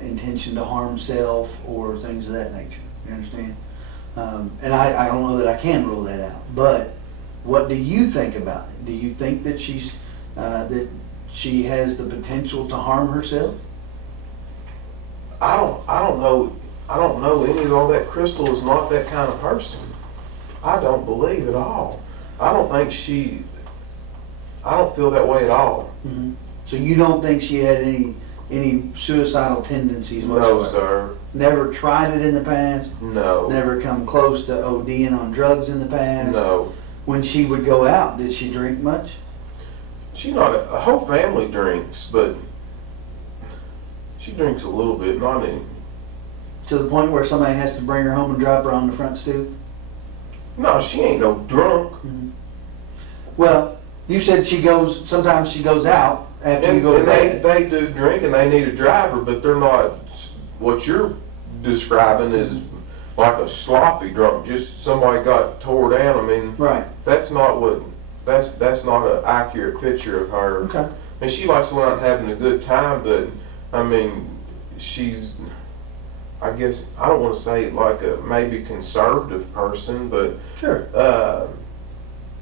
intention to harm self or things of that nature. You understand? And I don't know that I can rule that out. But what do you think about it? Do you think that that she has the potential to harm herself? I don't know any of all that. Crystal is not that kind of person. I don't believe at all. I don't feel that way at all. Mm-hmm. So you don't think she had any suicidal tendencies whatsoever? No, sir. Never tried it in the past? No. Never come close to ODing on drugs in the past? No. When she would go out, did she drink much? She not a whole family drinks, but she drinks a little bit, not any. To the point where somebody has to bring her home and drop her on the front stoop? No, she ain't no drunk. Mm-hmm. Well, you said sometimes she goes out after you go to bed. They do drink and they need a driver, but they're not what you're describing is like a sloppy drunk, just somebody got tore down. I mean, right. That's not an accurate picture of her. Okay. I mean, she likes going out and having a good time, but I mean, she's, I guess, I don't want to say like a maybe conservative person, but sure.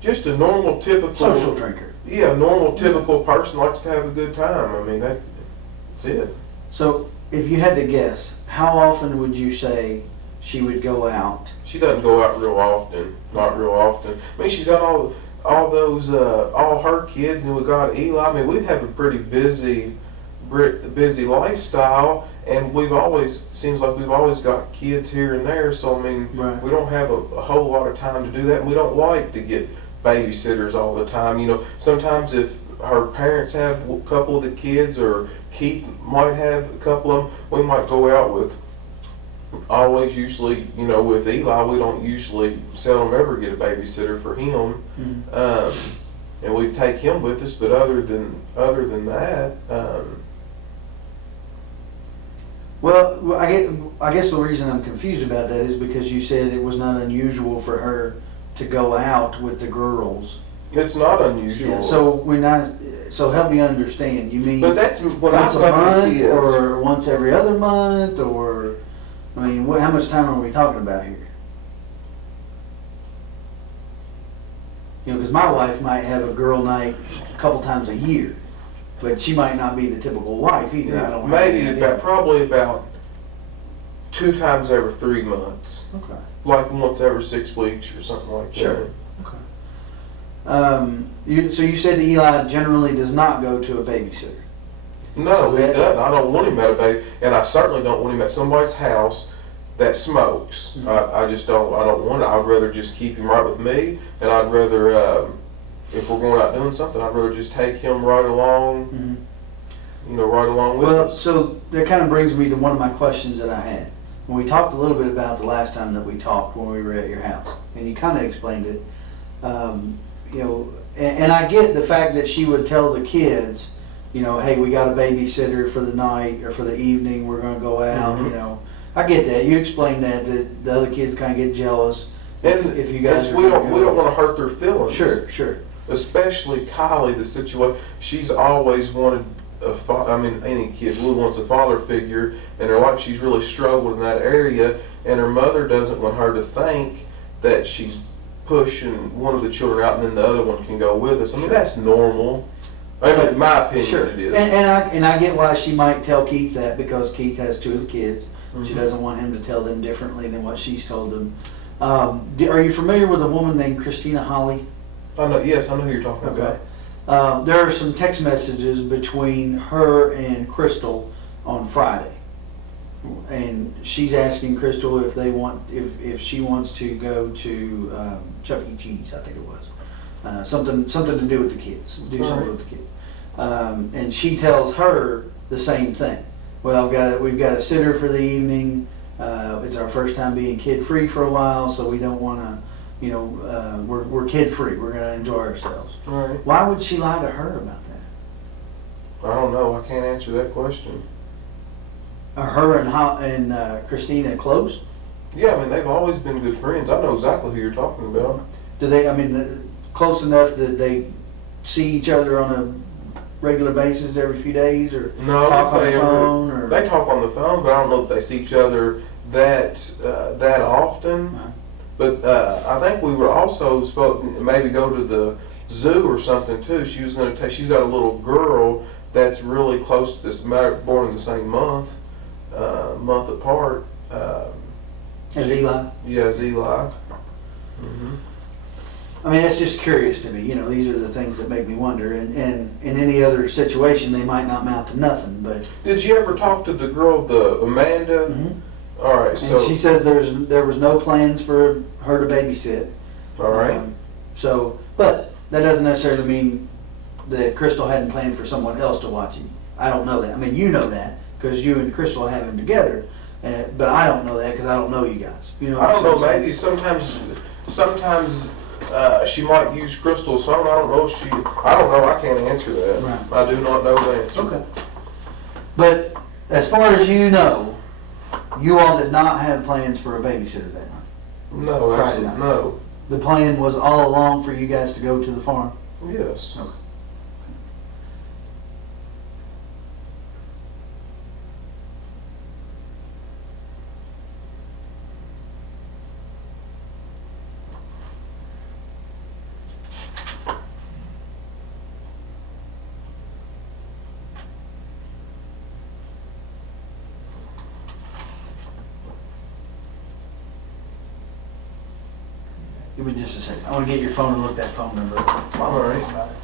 Just a normal, typical social drinker. Yeah, a normal, typical person likes to have a good time. I mean, that's it. So, if you had to guess, how often would you say she would go out? She doesn't go out real often. Not real often. I mean, she's got all her kids, and we got Eli. I mean, we have a pretty busy lifestyle, and seems like we've always got kids here and there. So I mean, right. We don't have a whole lot of time to do that. And we don't like to get babysitters all the time. You know, sometimes if her parents have a couple of the kids, or Keith might have a couple of them, we might go out with. Usually, you know, with Eli, we don't usually seldom ever get a babysitter for him, and we take him with us. But other than that, well, I guess the reason I'm confused about that is because you said it was not unusual for her to go out with the girls. It's not unusual. Yeah, so help me understand. You mean? But that's what once I've a got month, kids. or once every other month, or I mean, how much time are we talking about here? You know, because my wife might have a girl night a couple times a year, but she might not be the typical wife either. I don't maybe have any idea. probably about 2 times every 3 months. Okay. Like once every 6 weeks or something like that. Sure. Okay. So you said that Eli generally does not go to a babysitter. No, So he that- doesn't. I don't want him at a baby, and I certainly don't want him at somebody's house that smokes. Mhm. I just don't. I don't want it. I'd rather just keep him right with me, and I'd rather, if we're going out doing something, I'd rather just take him right along. Mhm. You know, right along with Well, us. so that kind of brings me to one of my questions that I had. When we talked a little bit about the last time that we talked when we were at your house, and you kind of explained it, you know, and I get the fact that she would tell the kids, you know, hey, we got a babysitter for the night or for the evening, we're gonna go out, Mhm. you know. I get that. You explained that the other kids kind of get jealous And if you guys are we gonna don't go. we don't want to hurt their feelings. Sure, sure. Especially Kylie, the situation. She's always wanted any kid really wants a father figure in her life. She's really struggled in that area, and her mother doesn't want her to think that she's pushing one of the children out and then the other one can go with us. I mean, Sure. that's normal. I mean, in my opinion, Sure. it is. And I get why she might tell Keith that, because Keith has 2 of the kids. She Mhm. doesn't want him to tell them differently than what she's told them. Are you familiar with a woman named Christina Holly? Yes, I know who you're talking about. There are some text messages between her and Crystal on Friday. And she's asking Crystal if she wants to go to Chuck E. Cheese, I think it was. Something to do with the kids, do something with the kids. And she tells her the same thing. Well, we've got a sitter for the evening. It's our first time being kid-free for a while, so we don't want to, you know, we're kid-free. We're going to enjoy ourselves. All right. Why would she lie to her about that? I don't know. I can't answer that question. Are her and Christina close? Yeah, I mean, they've always been good friends. I know exactly who you're talking about. Do they? I mean, close enough that they see each other on a regular basis every few days, or No, talk on they the phone, or they talk on the phone, but I don't know if they see each other that often. Uh-huh. But I think we would also maybe go to the zoo or something too. She was going to take. She's got a little girl that's really close to this, born in the same month apart. As Eli? Yeah, as Eli. Mm-hmm. I mean, it's just curious to me. You know, these are the things that make me wonder. And in any other situation, they might not amount to nothing. But Did you ever talk to the girl, the Amanda? Mhm. All right, And so she says there was no plans for her to babysit. all right. But that doesn't necessarily mean that Crystal hadn't planned for someone else to watch him. I don't know that. I mean, you know that because you and Crystal have him together. But I don't know that because I don't know you guys. You know. I don't what know. I'm saying? Maybe sometimes she might use Crystal's phone. I don't know if she. I don't know. I can't answer that. Right. I do not know the answer. Okay. But as far as you know, you all did not have plans for a babysitter that night. No, Friday absolutely night. no. The plan was all along for you guys to go to the farm. Yes. Okay. Give me just a second. I want to get your phone and look that phone number up while we're talking about it.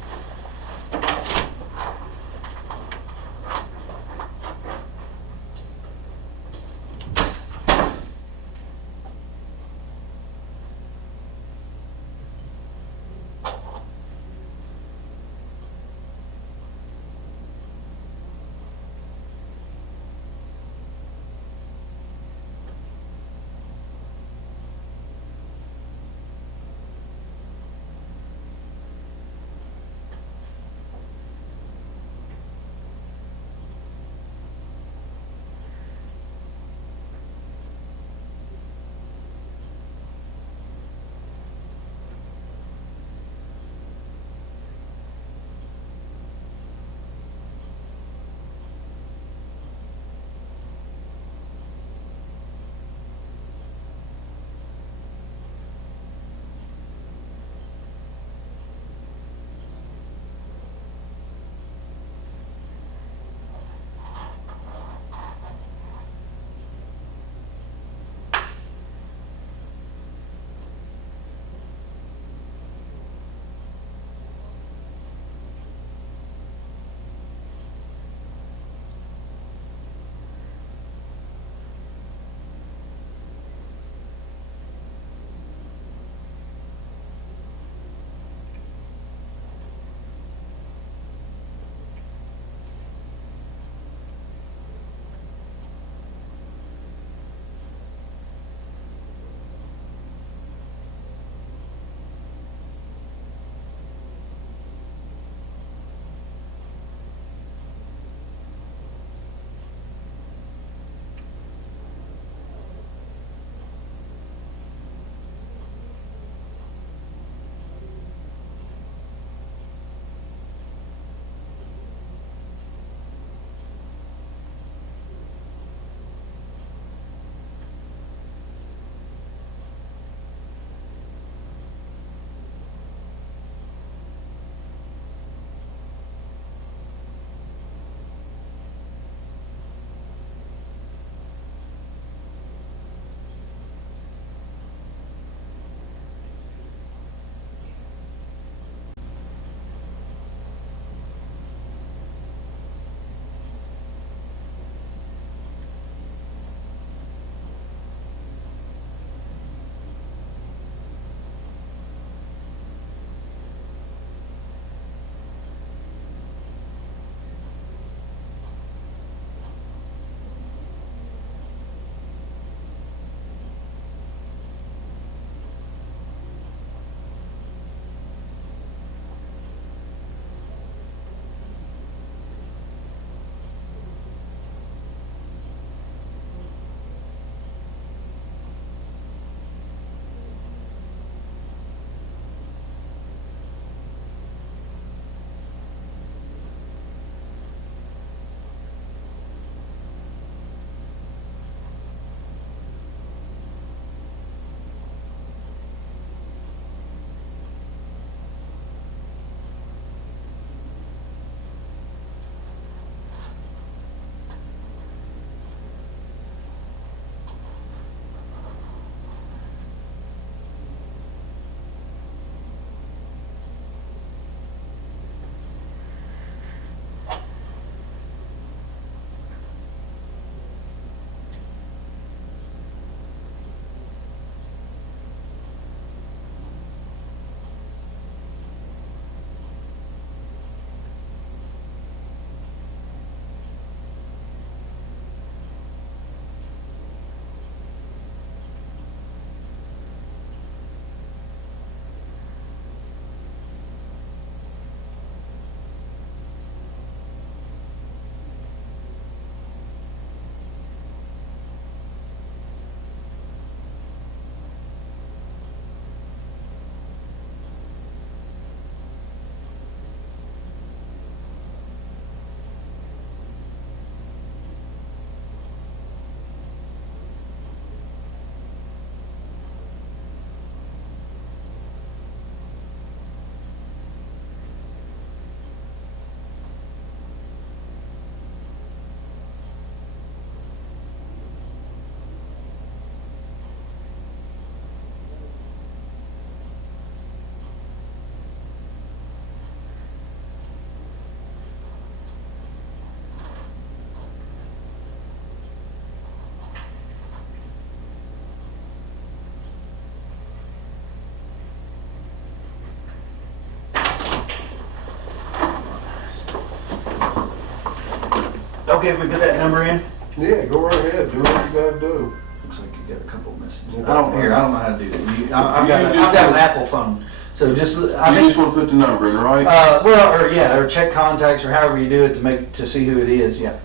okay if we put that number in? Yeah, go right ahead, do what you gotta do. Looks like you got a couple of messages. Yeah, I don't that's here. fine. I don't know how to do that. I've got just an wanna- Apple phone, so just You just want to put the number in, right? well, or yeah, or check contacts or however you do it to see who it is. Yeah.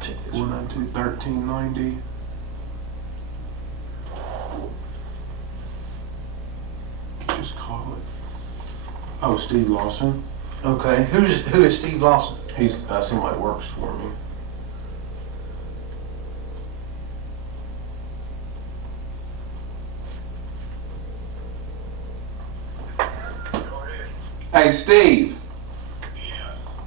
Check this one. 492-1390. Just call it. Oh, Steve Lawson. Okay. Who is Steve Lawson? He's somebody that works for me. Hey, Steve.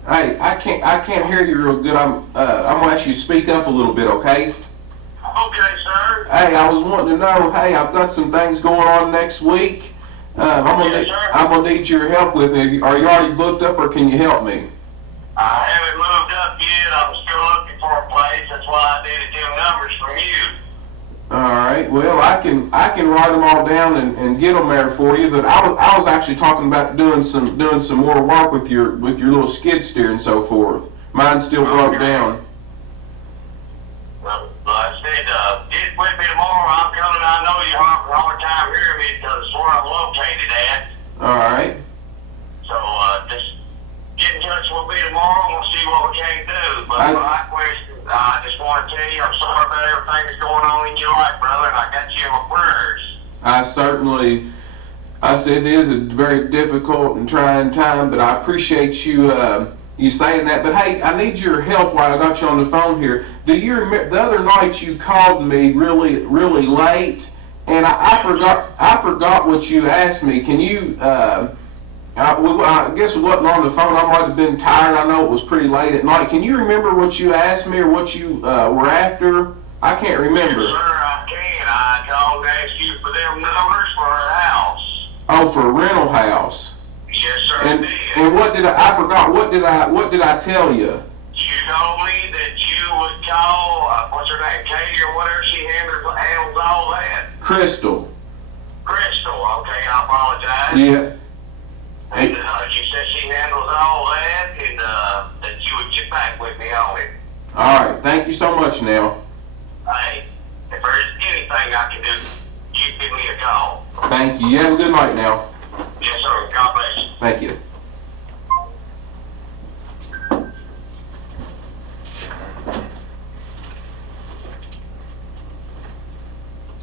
Hey, I can't hear you real good. I'm gonna ask you to speak up a little bit, okay? Okay, sir. Hey, I was wanting to know. Hey, I've got some things going on next week. Yes, sir. I'm gonna need your help with it. Are you already booked up, or can you help me? I haven't moved up yet. I'm still looking for a place. That's why I needed them numbers from you. All right. Well, I can write them all down and get them there for you. But I was actually talking about doing some more work with your little skid steer and so forth. Mine's still broke down. Well, like I said, get with me tomorrow. I'm coming. I know you have a hard time hearing me because it's where I'm located at. All right. So just get in touch with me tomorrow and we'll see what we can do. But my question, I just want to tell you I'm sorry about everything that's going on in your life, brother, and I got you in my prayers. I said it is a very difficult and trying time, but I appreciate you saying that. But hey, I need your help while I got you on the phone here. Do you remember the other night you called me really late, and I forgot what you asked me. Can you? I guess we wasn't on the phone. I might have been tired. I know it was pretty late at night. Can you remember what you asked me or what you were after? I can't remember. Yes, sir, I can. I called to ask you for them numbers for our house. Oh, for a rental house. Yes, sir, I And did. and what did I forgot? What did I tell you? You told me that you would call, what's her name, Katie or whatever, she handles all that. Crystal. Crystal, okay, I apologize. Yeah. And you said she handles all that, and that you would get back with me on it. All right. Thank you so much. Now. Hey, if there's anything I can do, you give me a call. Thank you. You have a good night now. Yes, sir, God bless you. Thank you.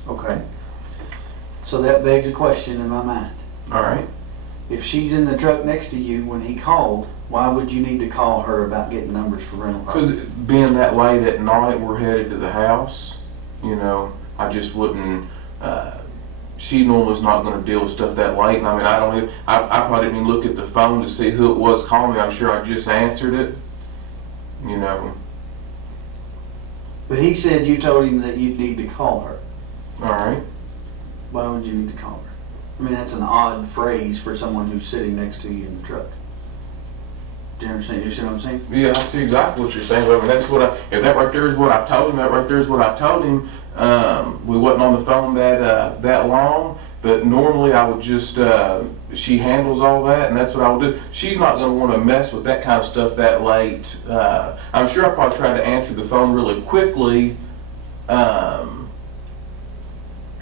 Okay. So that begs a question in my mind. All right. If she's in the truck next to you when he called, why would you need to call her about getting numbers for rental Because property? being that late at night, we're headed to the house. You know, I just wouldn't. She normally's not going to deal with stuff that late. And I mean, I probably didn't even look at the phone to see who it was calling me. I'm sure I just answered it. You know. But he said you told him that you'd need to call her. All right. Why would you need to call her? I mean, that's an odd phrase for someone who's sitting next to you in the truck. Do you understand? You see what I'm saying? Yeah, I see exactly what you're saying. But I mean, that's what if that right there is what I told him, that right there is what I told him. We wasn't on the phone that long, but normally I would just, she handles all that, and that's what I would do. She's not going to want to mess with that kind of stuff that late. I'm sure I'll probably try to answer the phone really quickly,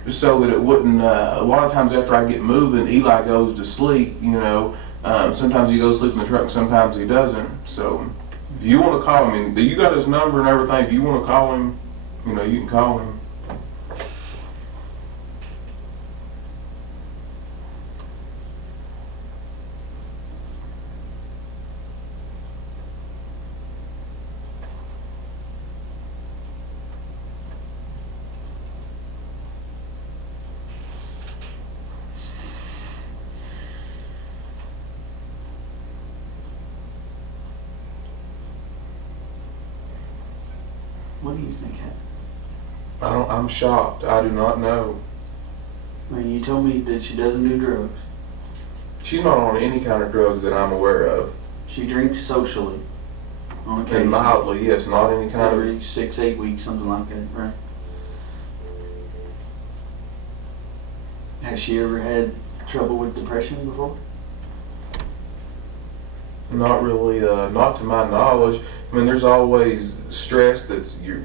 so that it wouldn't, a lot of times after I get moving, Eli goes to sleep, you know. Sometimes he goes to sleep in the truck, and sometimes he doesn't. So if you want to call him, you got his number and everything. If you want to call him, you know, you can call him. What do you think happened? I'm shocked. I do not know. I mean, you told me that she doesn't do drugs. She's not on any kind of drugs that I'm aware of. She drinks socially on occasion. And mildly, yes, not any kind of. Every 6-8 weeks, something like that, right? Has she ever had trouble with depression before? Not really, not to my knowledge. I mean, there's always stress that's your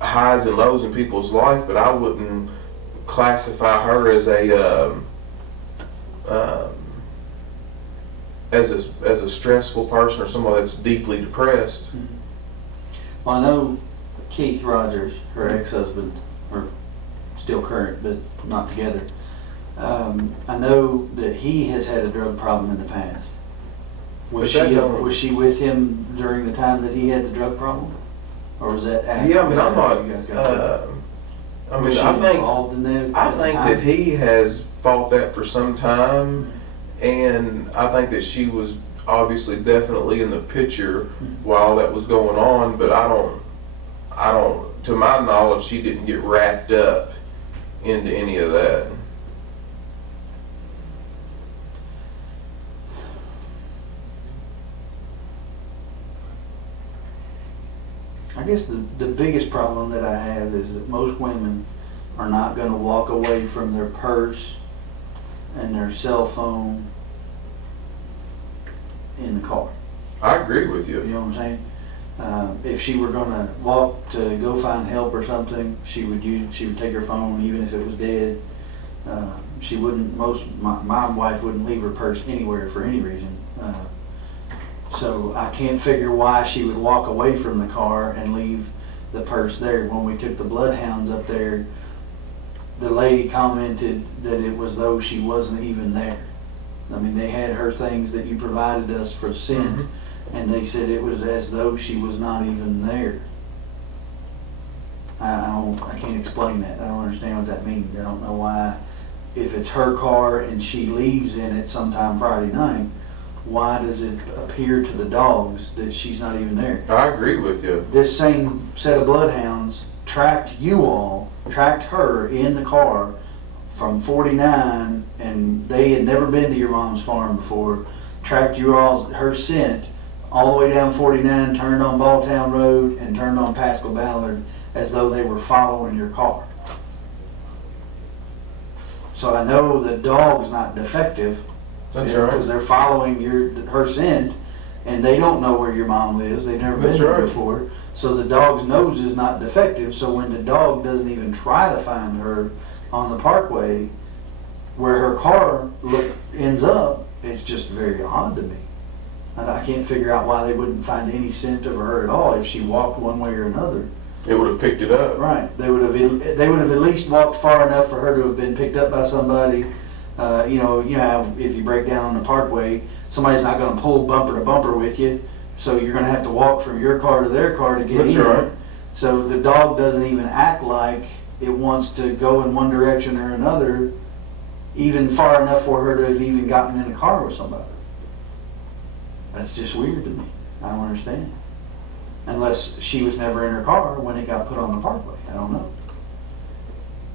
highs and lows in people's life, but I wouldn't classify her as a stressful person or someone that's deeply depressed. Well, I know Keith Rogers, her ex-husband, or still current, but not together. I know that he has had a drug problem in the past. Was she with him during the time that he had the drug problem, or was that after? Yeah, I mean, I'm not. You guys got I mean, was she I think involved in that I at the think time? that he has fought that for some time, and I think that she was obviously definitely in the picture while that was going on. But I don't. To my knowledge, she didn't get wrapped up into any of that. I guess the biggest problem that I have is that most women are not going to walk away from their purse and their cell phone in the car. I agree with You you. know what I'm saying? If she were going to walk to go find help or something, she would take her phone even if it was dead. She wouldn't. My wife wouldn't leave her purse anywhere for any reason. So I can't figure why she would walk away from the car and leave the purse there. When we took the bloodhounds up there, the lady commented that it was though she wasn't even there. I mean, they had her things that you provided us for scent, and they said it was as though she was not even there. I can't explain that. I don't understand what that means. I don't know why, if it's her car and she leaves in it sometime Friday night, why does it appear to the dogs that she's not even there? I agree with you. This same set of bloodhounds tracked her in the car from 49, and they had never been to your mom's farm before, tracked her scent all the way down 49, turned on Balltown Road, and turned on Pascal Ballard as though they were following your car. So I know the dog's not defective. That's Because right. they're following her scent, and they don't know where your mom lives. They've never been there before. So the dog's nose is not defective. So when the dog doesn't even try to find her on the parkway, where her car ends up, it's just very odd to me. And I can't figure out why they wouldn't find any scent of her at all if she walked one way or another. It would have picked it up. Right. They would have at least walked far enough for her to have been picked up by somebody. You know how if you break down on the parkway, somebody's not going to pull bumper to bumper with you, so you're going to have to walk from your car to their car to get in. That's right. So the dog doesn't even act like it wants to go in one direction or another, even far enough for her to have even gotten in a car with somebody. That's just weird to me. I don't understand. Unless she was never in her car when it got put on the parkway. I don't know.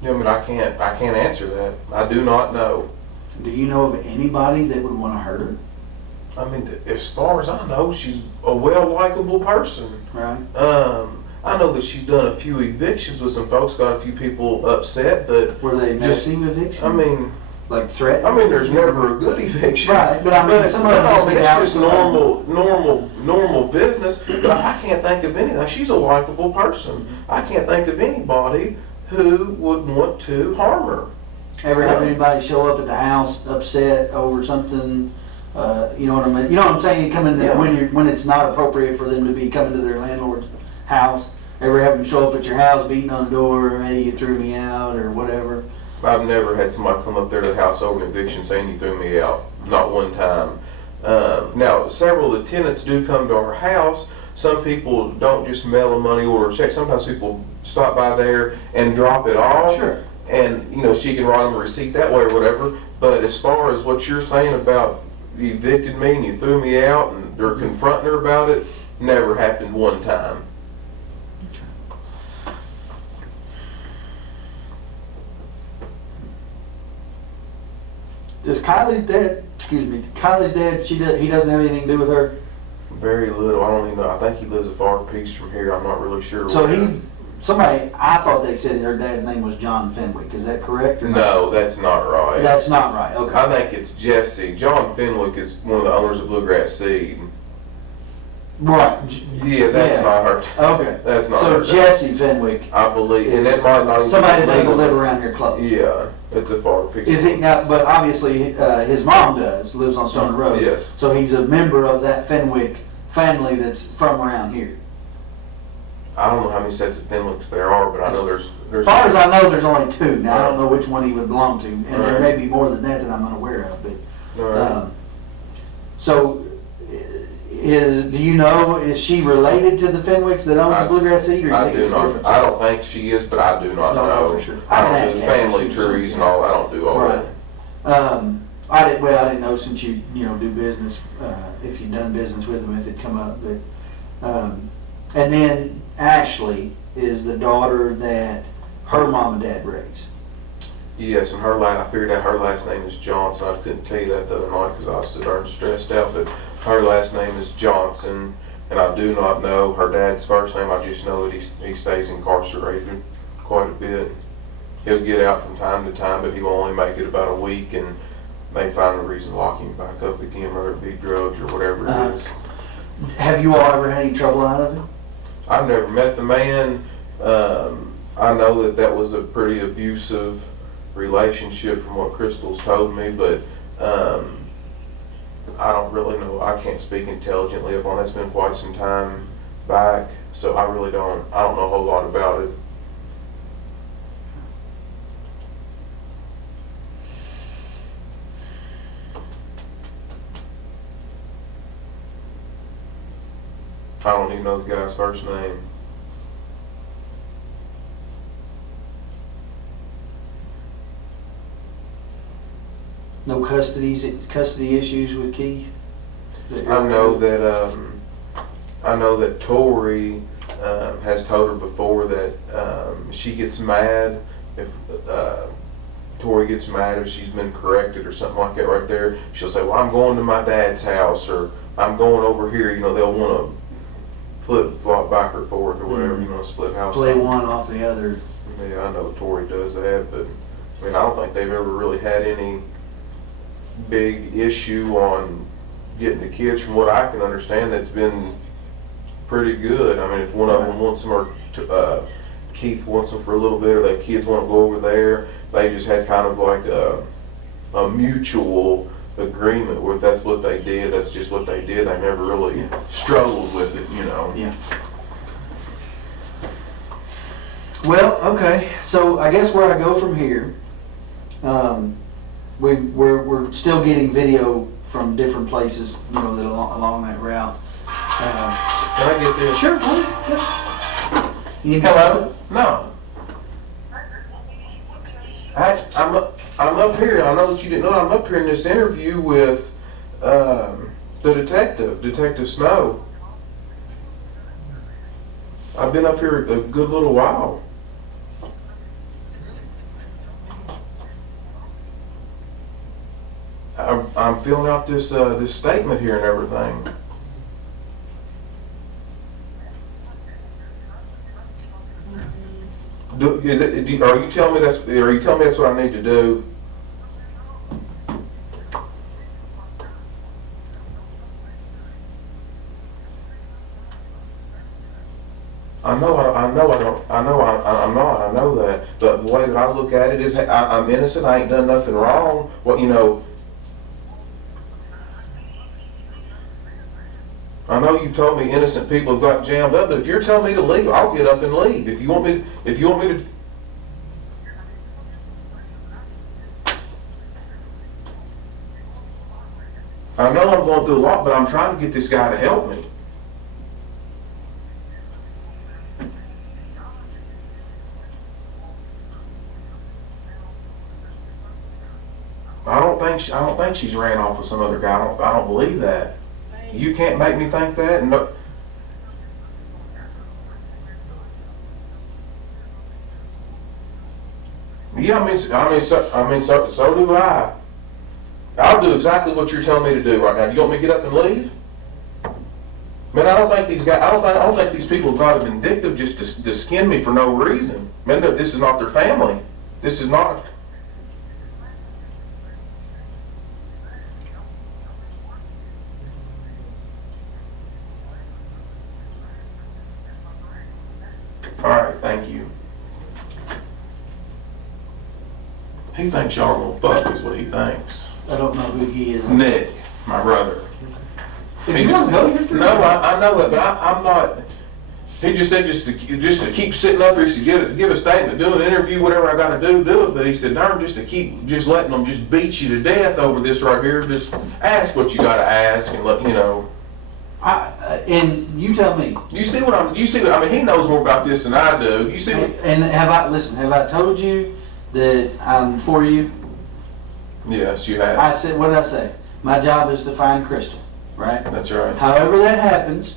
Yeah, I mean, I can't answer that. I do not know. Do you know of anybody that would want to hurt her? I mean, as far as I know, she's a well-likable person. Right. I know that she's done a few evictions with some folks, got a few people upset, but Were they messy evictions? I mean, like threatening? I mean, there's never a good eviction. Right, but I mean, some of them it's just just normal business. But I can't think of anything. She's a likable person. I can't think of anybody who would want to harm her. Ever have anybody show up at the house upset over something? You know what I mean? You know what I'm saying? You come in there when it's not appropriate for them to be coming to their landlord's house. Ever have them show up at your house beating on the door, hey, you threw me out, or whatever? I've never had somebody come up there to the house over an eviction saying you threw me out. Not one time. Now, several of the tenants do come to our house. Some people don't just mail a money order check. Sometimes people stop by there and drop it off. Sure. And, you know, she can write them a receipt that way or whatever. But as far as what you're saying about you evicted me and you threw me out and they're confronting her about it, never happened one time. Does Kylie's dad, he doesn't have anything to do with her? Very little. I don't even know. I think he lives a far piece from here. I'm not really sure. So somebody, I thought they said her dad's name was John Fenwick. Is that correct or not? No, that's not right. That's not right, okay. I think it's Jesse. John Fenwick is one of the owners of Bluegrass Seed. Right. Yeah, that's not her. Okay. That's not So her. Jesse Fenwick, I believe, and that might not even somebody that be doesn't legal. live around here close. Yeah, it's a far picture. Is he now, but obviously, his mom lives on Stone Road. Yes. So he's a member of that Fenwick family that's from around here. I don't know how many sets of Fenwicks there are, but I know there's. As far as I know, there's only two. Now, I don't know which one he would belong to, and there may be more than that that I'm unaware of, but, Right. so, do you know, is she related to the Fenwicks that own the Bluegrass Seed, or you I think do it's not. different? I don't think she is, but I do not Don't know know. for sure. I I can don't ask do Abby. family trees and all. I don't do all Right. that. I didn't know since you do business, if you've done business with them, if it come up, but, and then Ashley is the daughter that her mom and dad raised. Yes, and I figured out her last name is Johnson. I couldn't tell you that the other night because I was so darn stressed out, but her last name is Johnson, and I do not know her dad's first name. I just know that he stays incarcerated quite a bit. He'll get out from time to time, but he will only make it about a week, and they find a reason to lock him back up again, whether it be drugs or whatever it is. Have you all ever had any trouble out of it? I've never met the man. I know that was a pretty abusive relationship from what Crystal's told me, but I don't really know. I can't speak intelligently upon that's been quite some time back, so I don't know a whole lot about it. I don't even know the guy's first name. No custody issues with Keith? I know that Tori has told her before that she gets mad if Tori gets mad if she's been corrected or something like that right there. She'll say, well, I'm going to my dad's house, or I'm going over here. They'll want to flip-flop back or forth or whatever, split house. Play one off the other. Yeah, I know Tori does that, but I don't think they've ever really had any big issue on getting the kids. From what I can understand, that's been pretty good. If one of them wants them, or Keith wants them for a little bit, or the kids want to go over there, they just had kind of like a mutual agreement with that's what they did. That's just what they did. They never really struggled with it, Yeah. Well, okay. So I guess where I go from here, we're still getting video from different places, that along that route. Can I get this? Sure. Yeah. You need hello? No. I'm up here. I know that you didn't know. I'm up here in this interview with the Detective Snow. I've been up here a good little while. I'm filling out this statement here and everything. Are you telling me that's what I need to do? I'm not. I know that. But the way that I look at it is, I'm innocent. I ain't done nothing wrong. I know you told me innocent people have got jammed up, but if you're telling me to leave, I'll get up and leave. If you want me to. I know I'm going through a lot, but I'm trying to get this guy to help me. I don't think she's ran off with some other guy. I don't believe that. You can't make me think that. No. Yeah, so do I. I'll do exactly what you're telling me to do right now. Do you want me to get up and leave? Man, I don't think these guys, I don't think these people have got a vindictive just to skin me for no reason. Man, this is not their family. This is not. All right, thank you. He thinks y'all are gonna fuck is what he thinks. I don't know who he is. Nick, my brother. If you want to go, you're free. No, I know it, but I'm not. He just said just to keep sitting up here, to give a statement, do an interview, whatever I got to do it. But he said, darn, just to keep letting them just beat you to death over this right here. Just ask what you got to ask and let you know. And you tell me. You see what I mean, he knows more about this than I do. You see what? And have I told you that I'm for you? Yes, you have. I said, what did I say? My job is to find Crystal, right? That's right. However that happens,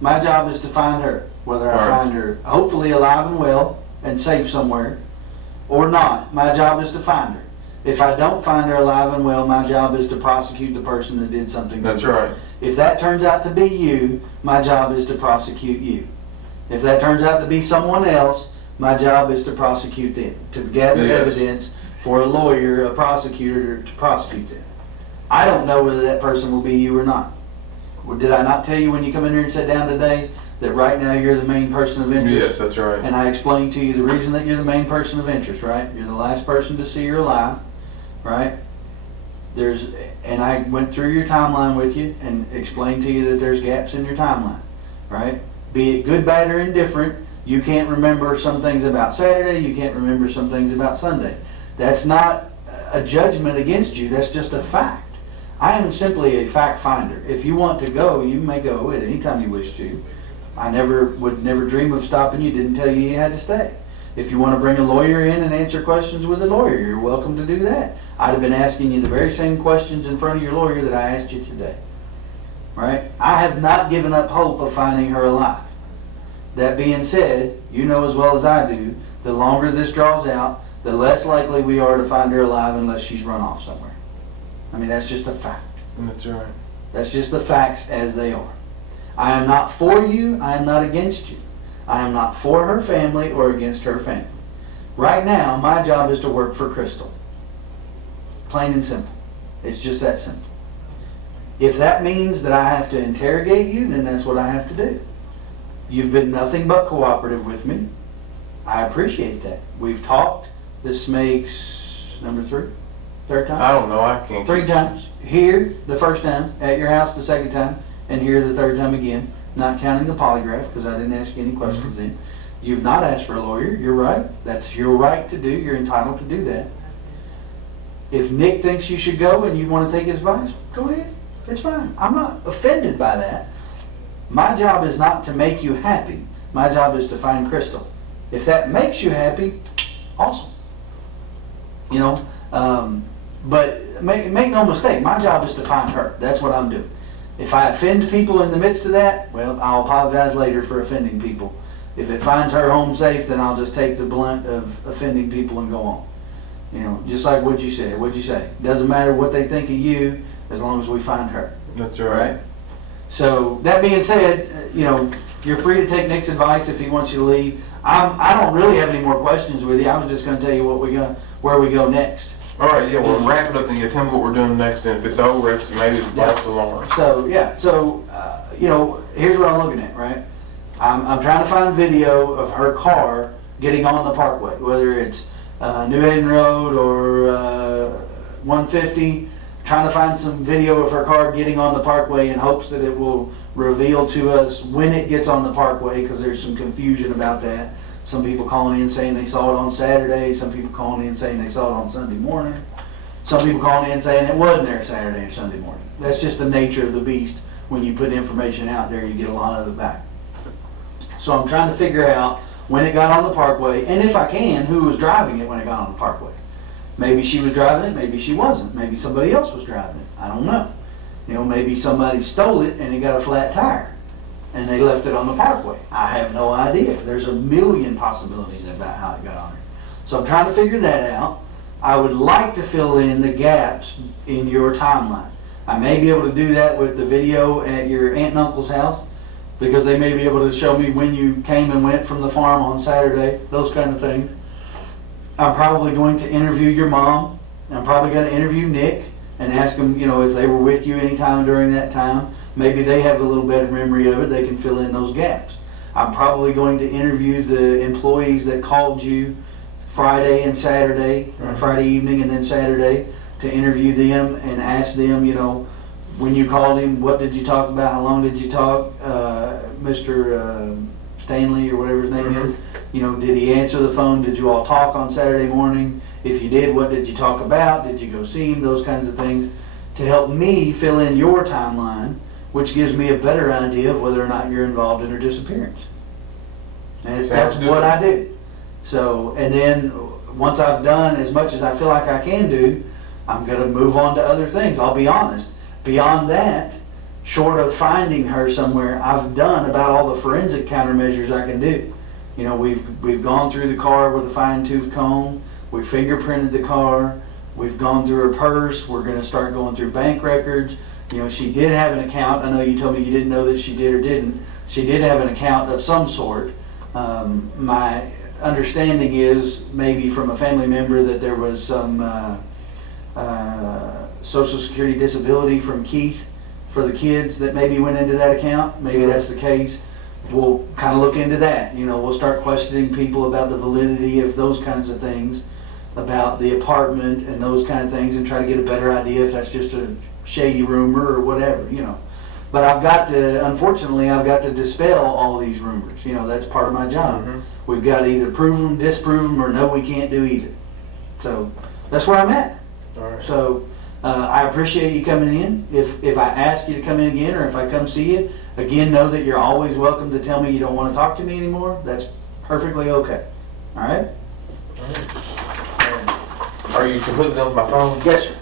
my job is to find her. Whether I find her hopefully alive and well and safe somewhere or not, my job is to find her. If I don't find her alive and well, my job is to prosecute the person that did something. That's right. If that turns out to be you, my job is to prosecute you. If that turns out to be someone else, my job is to prosecute them, to gather evidence for a lawyer, a prosecutor to prosecute them. I don't know whether that person will be you or not. Did I not tell you when you come in here and sit down today that right now you're the main person of interest? Yes, that's right. And I explained to you the reason that you're the main person of interest, right? You're the last person to see her alive, right? And I went through your timeline with you and explained to you that there's gaps in your timeline, right? Be it good, bad, or indifferent, you can't remember some things about Saturday, you can't remember some things about Sunday. That's not a judgment against you, that's just a fact. I am simply a fact finder. If you want to go, you may go at any time you wish to. I would never dream of stopping you, didn't tell you you had to stay. If you want to bring a lawyer in and answer questions with a lawyer, you're welcome to do that. I'd have been asking you the very same questions in front of your lawyer that I asked you today. Right? I have not given up hope of finding her alive. That being said, you know as well as I do, the longer this draws out, the less likely we are to find her alive unless she's run off somewhere. I mean, that's just a fact. That's right. That's just the facts as they are. I am not for you, I am not against you. I am not for her family or against her family. Right now, my job is to work for Crystal. Plain and simple. It's just that simple. If that means that I have to interrogate you, then that's what I have to do. You've been nothing but cooperative with me. I appreciate that. We've talked. This makes number 3? Third time? I don't know, I can't. 3 times. Here, the first time. At your house, the second time. And here, the third time again. Not counting the polygraph, because I didn't ask you any questions then. You've not asked for a lawyer. You're right. That's your right to do. You're entitled to do that. If Nick thinks you should go and you want to take his advice, go ahead. It's fine. I'm not offended by that. My job is not to make you happy. My job is to find Crystal. If that makes you happy, awesome. You know, but make no mistake, my job is to find her. That's what I'm doing. If I offend people in the midst of that, well, I'll apologize later for offending people. If it finds her home safe, then I'll just take the blunt of offending people and go on. You know, just like what you said. What'd you say? Doesn't matter what they think of you, as long as we find her. That's right. So that being said, you know, you're free to take Nick's advice if he wants you to leave. I don't really have any more questions with you. I was just going to tell you where we go next. All right, yeah, we'll wrap it up and you tell me what we're doing next, and if it's over, maybe it's false alarm. So, yeah, you know, here's what I'm looking at, right? I'm trying to find video of her car getting on the parkway, whether it's New Haven Road or 150, trying to find some video of her car getting on the parkway in hopes that it will reveal to us when it gets on the parkway, because there's some confusion about that. Some people calling in saying they saw it on Saturday. Some people calling in saying they saw it on Sunday morning. Some people calling in saying it wasn't there Saturday or Sunday morning. That's just the nature of the beast. When you put information out there, you get a lot of it back. So I'm trying to figure out when it got on the parkway, and if I can, who was driving it when it got on the parkway. Maybe she was driving it, maybe she wasn't. Maybe somebody else was driving it. I don't know. You know, maybe somebody stole it and it got a flat tire and they left it on the parkway. I have no idea. There's a million possibilities about how it got on there. So I'm trying to figure that out. I would like to fill in the gaps in your timeline. I may be able to do that with the video at your aunt and uncle's house. because they may be able to show me when you came and went from the farm on Saturday, those kind of things. I'm probably going to interview your mom. I'm probably going to interview Nick and ask them, you know, if they were with you anytime during that time. Maybe they have a little better memory of it. They can fill in those gaps. I'm probably going to interview the employees that called you Friday and Saturday, Friday evening and then Saturday, to interview them and ask them, you know, when you called him, what did you talk about? How long did you talk? Mr. Stanley or whatever his name is, you know, did he answer the phone? Did you all talk on Saturday morning? If you did, what did you talk about? Did you go see him? Those kinds of things to help me fill in your timeline, which gives me a better idea of whether or not you're involved in her disappearance. And that's what I do. So, and then once I've done as much as I feel like I can do, I'm going to move on to other things. I'll be honest. Beyond that, short of finding her somewhere, I've done about all the forensic countermeasures I can do. You know, we've gone through the car with a fine-tooth comb. We fingerprinted the car. We've gone through her purse. We're going to start going through bank records. You know, she did have an account. I know you told me you didn't know that she did or didn't. She did have an account of some sort. My understanding is maybe from a family member that there was some Social Security disability from Keith for the kids that maybe went into that account. Maybe that's the case. We'll kind of look into that. You know, we'll start questioning people about the validity of those kinds of things, about the apartment and those kind of things, and try to get a better idea if that's just a shady rumor or whatever, you know. But I've got to, unfortunately, I've got to dispel all these rumors. You know, that's part of my job. We've got to either prove them, disprove them, or no, we can't do either. So that's where I'm at. All right. So I appreciate you coming in. If I ask you to come in again, or if I come see you, again, know that you're always welcome to tell me you don't want to talk to me anymore. That's perfectly okay. All right? Are you completely done with my phone? Yes, sir.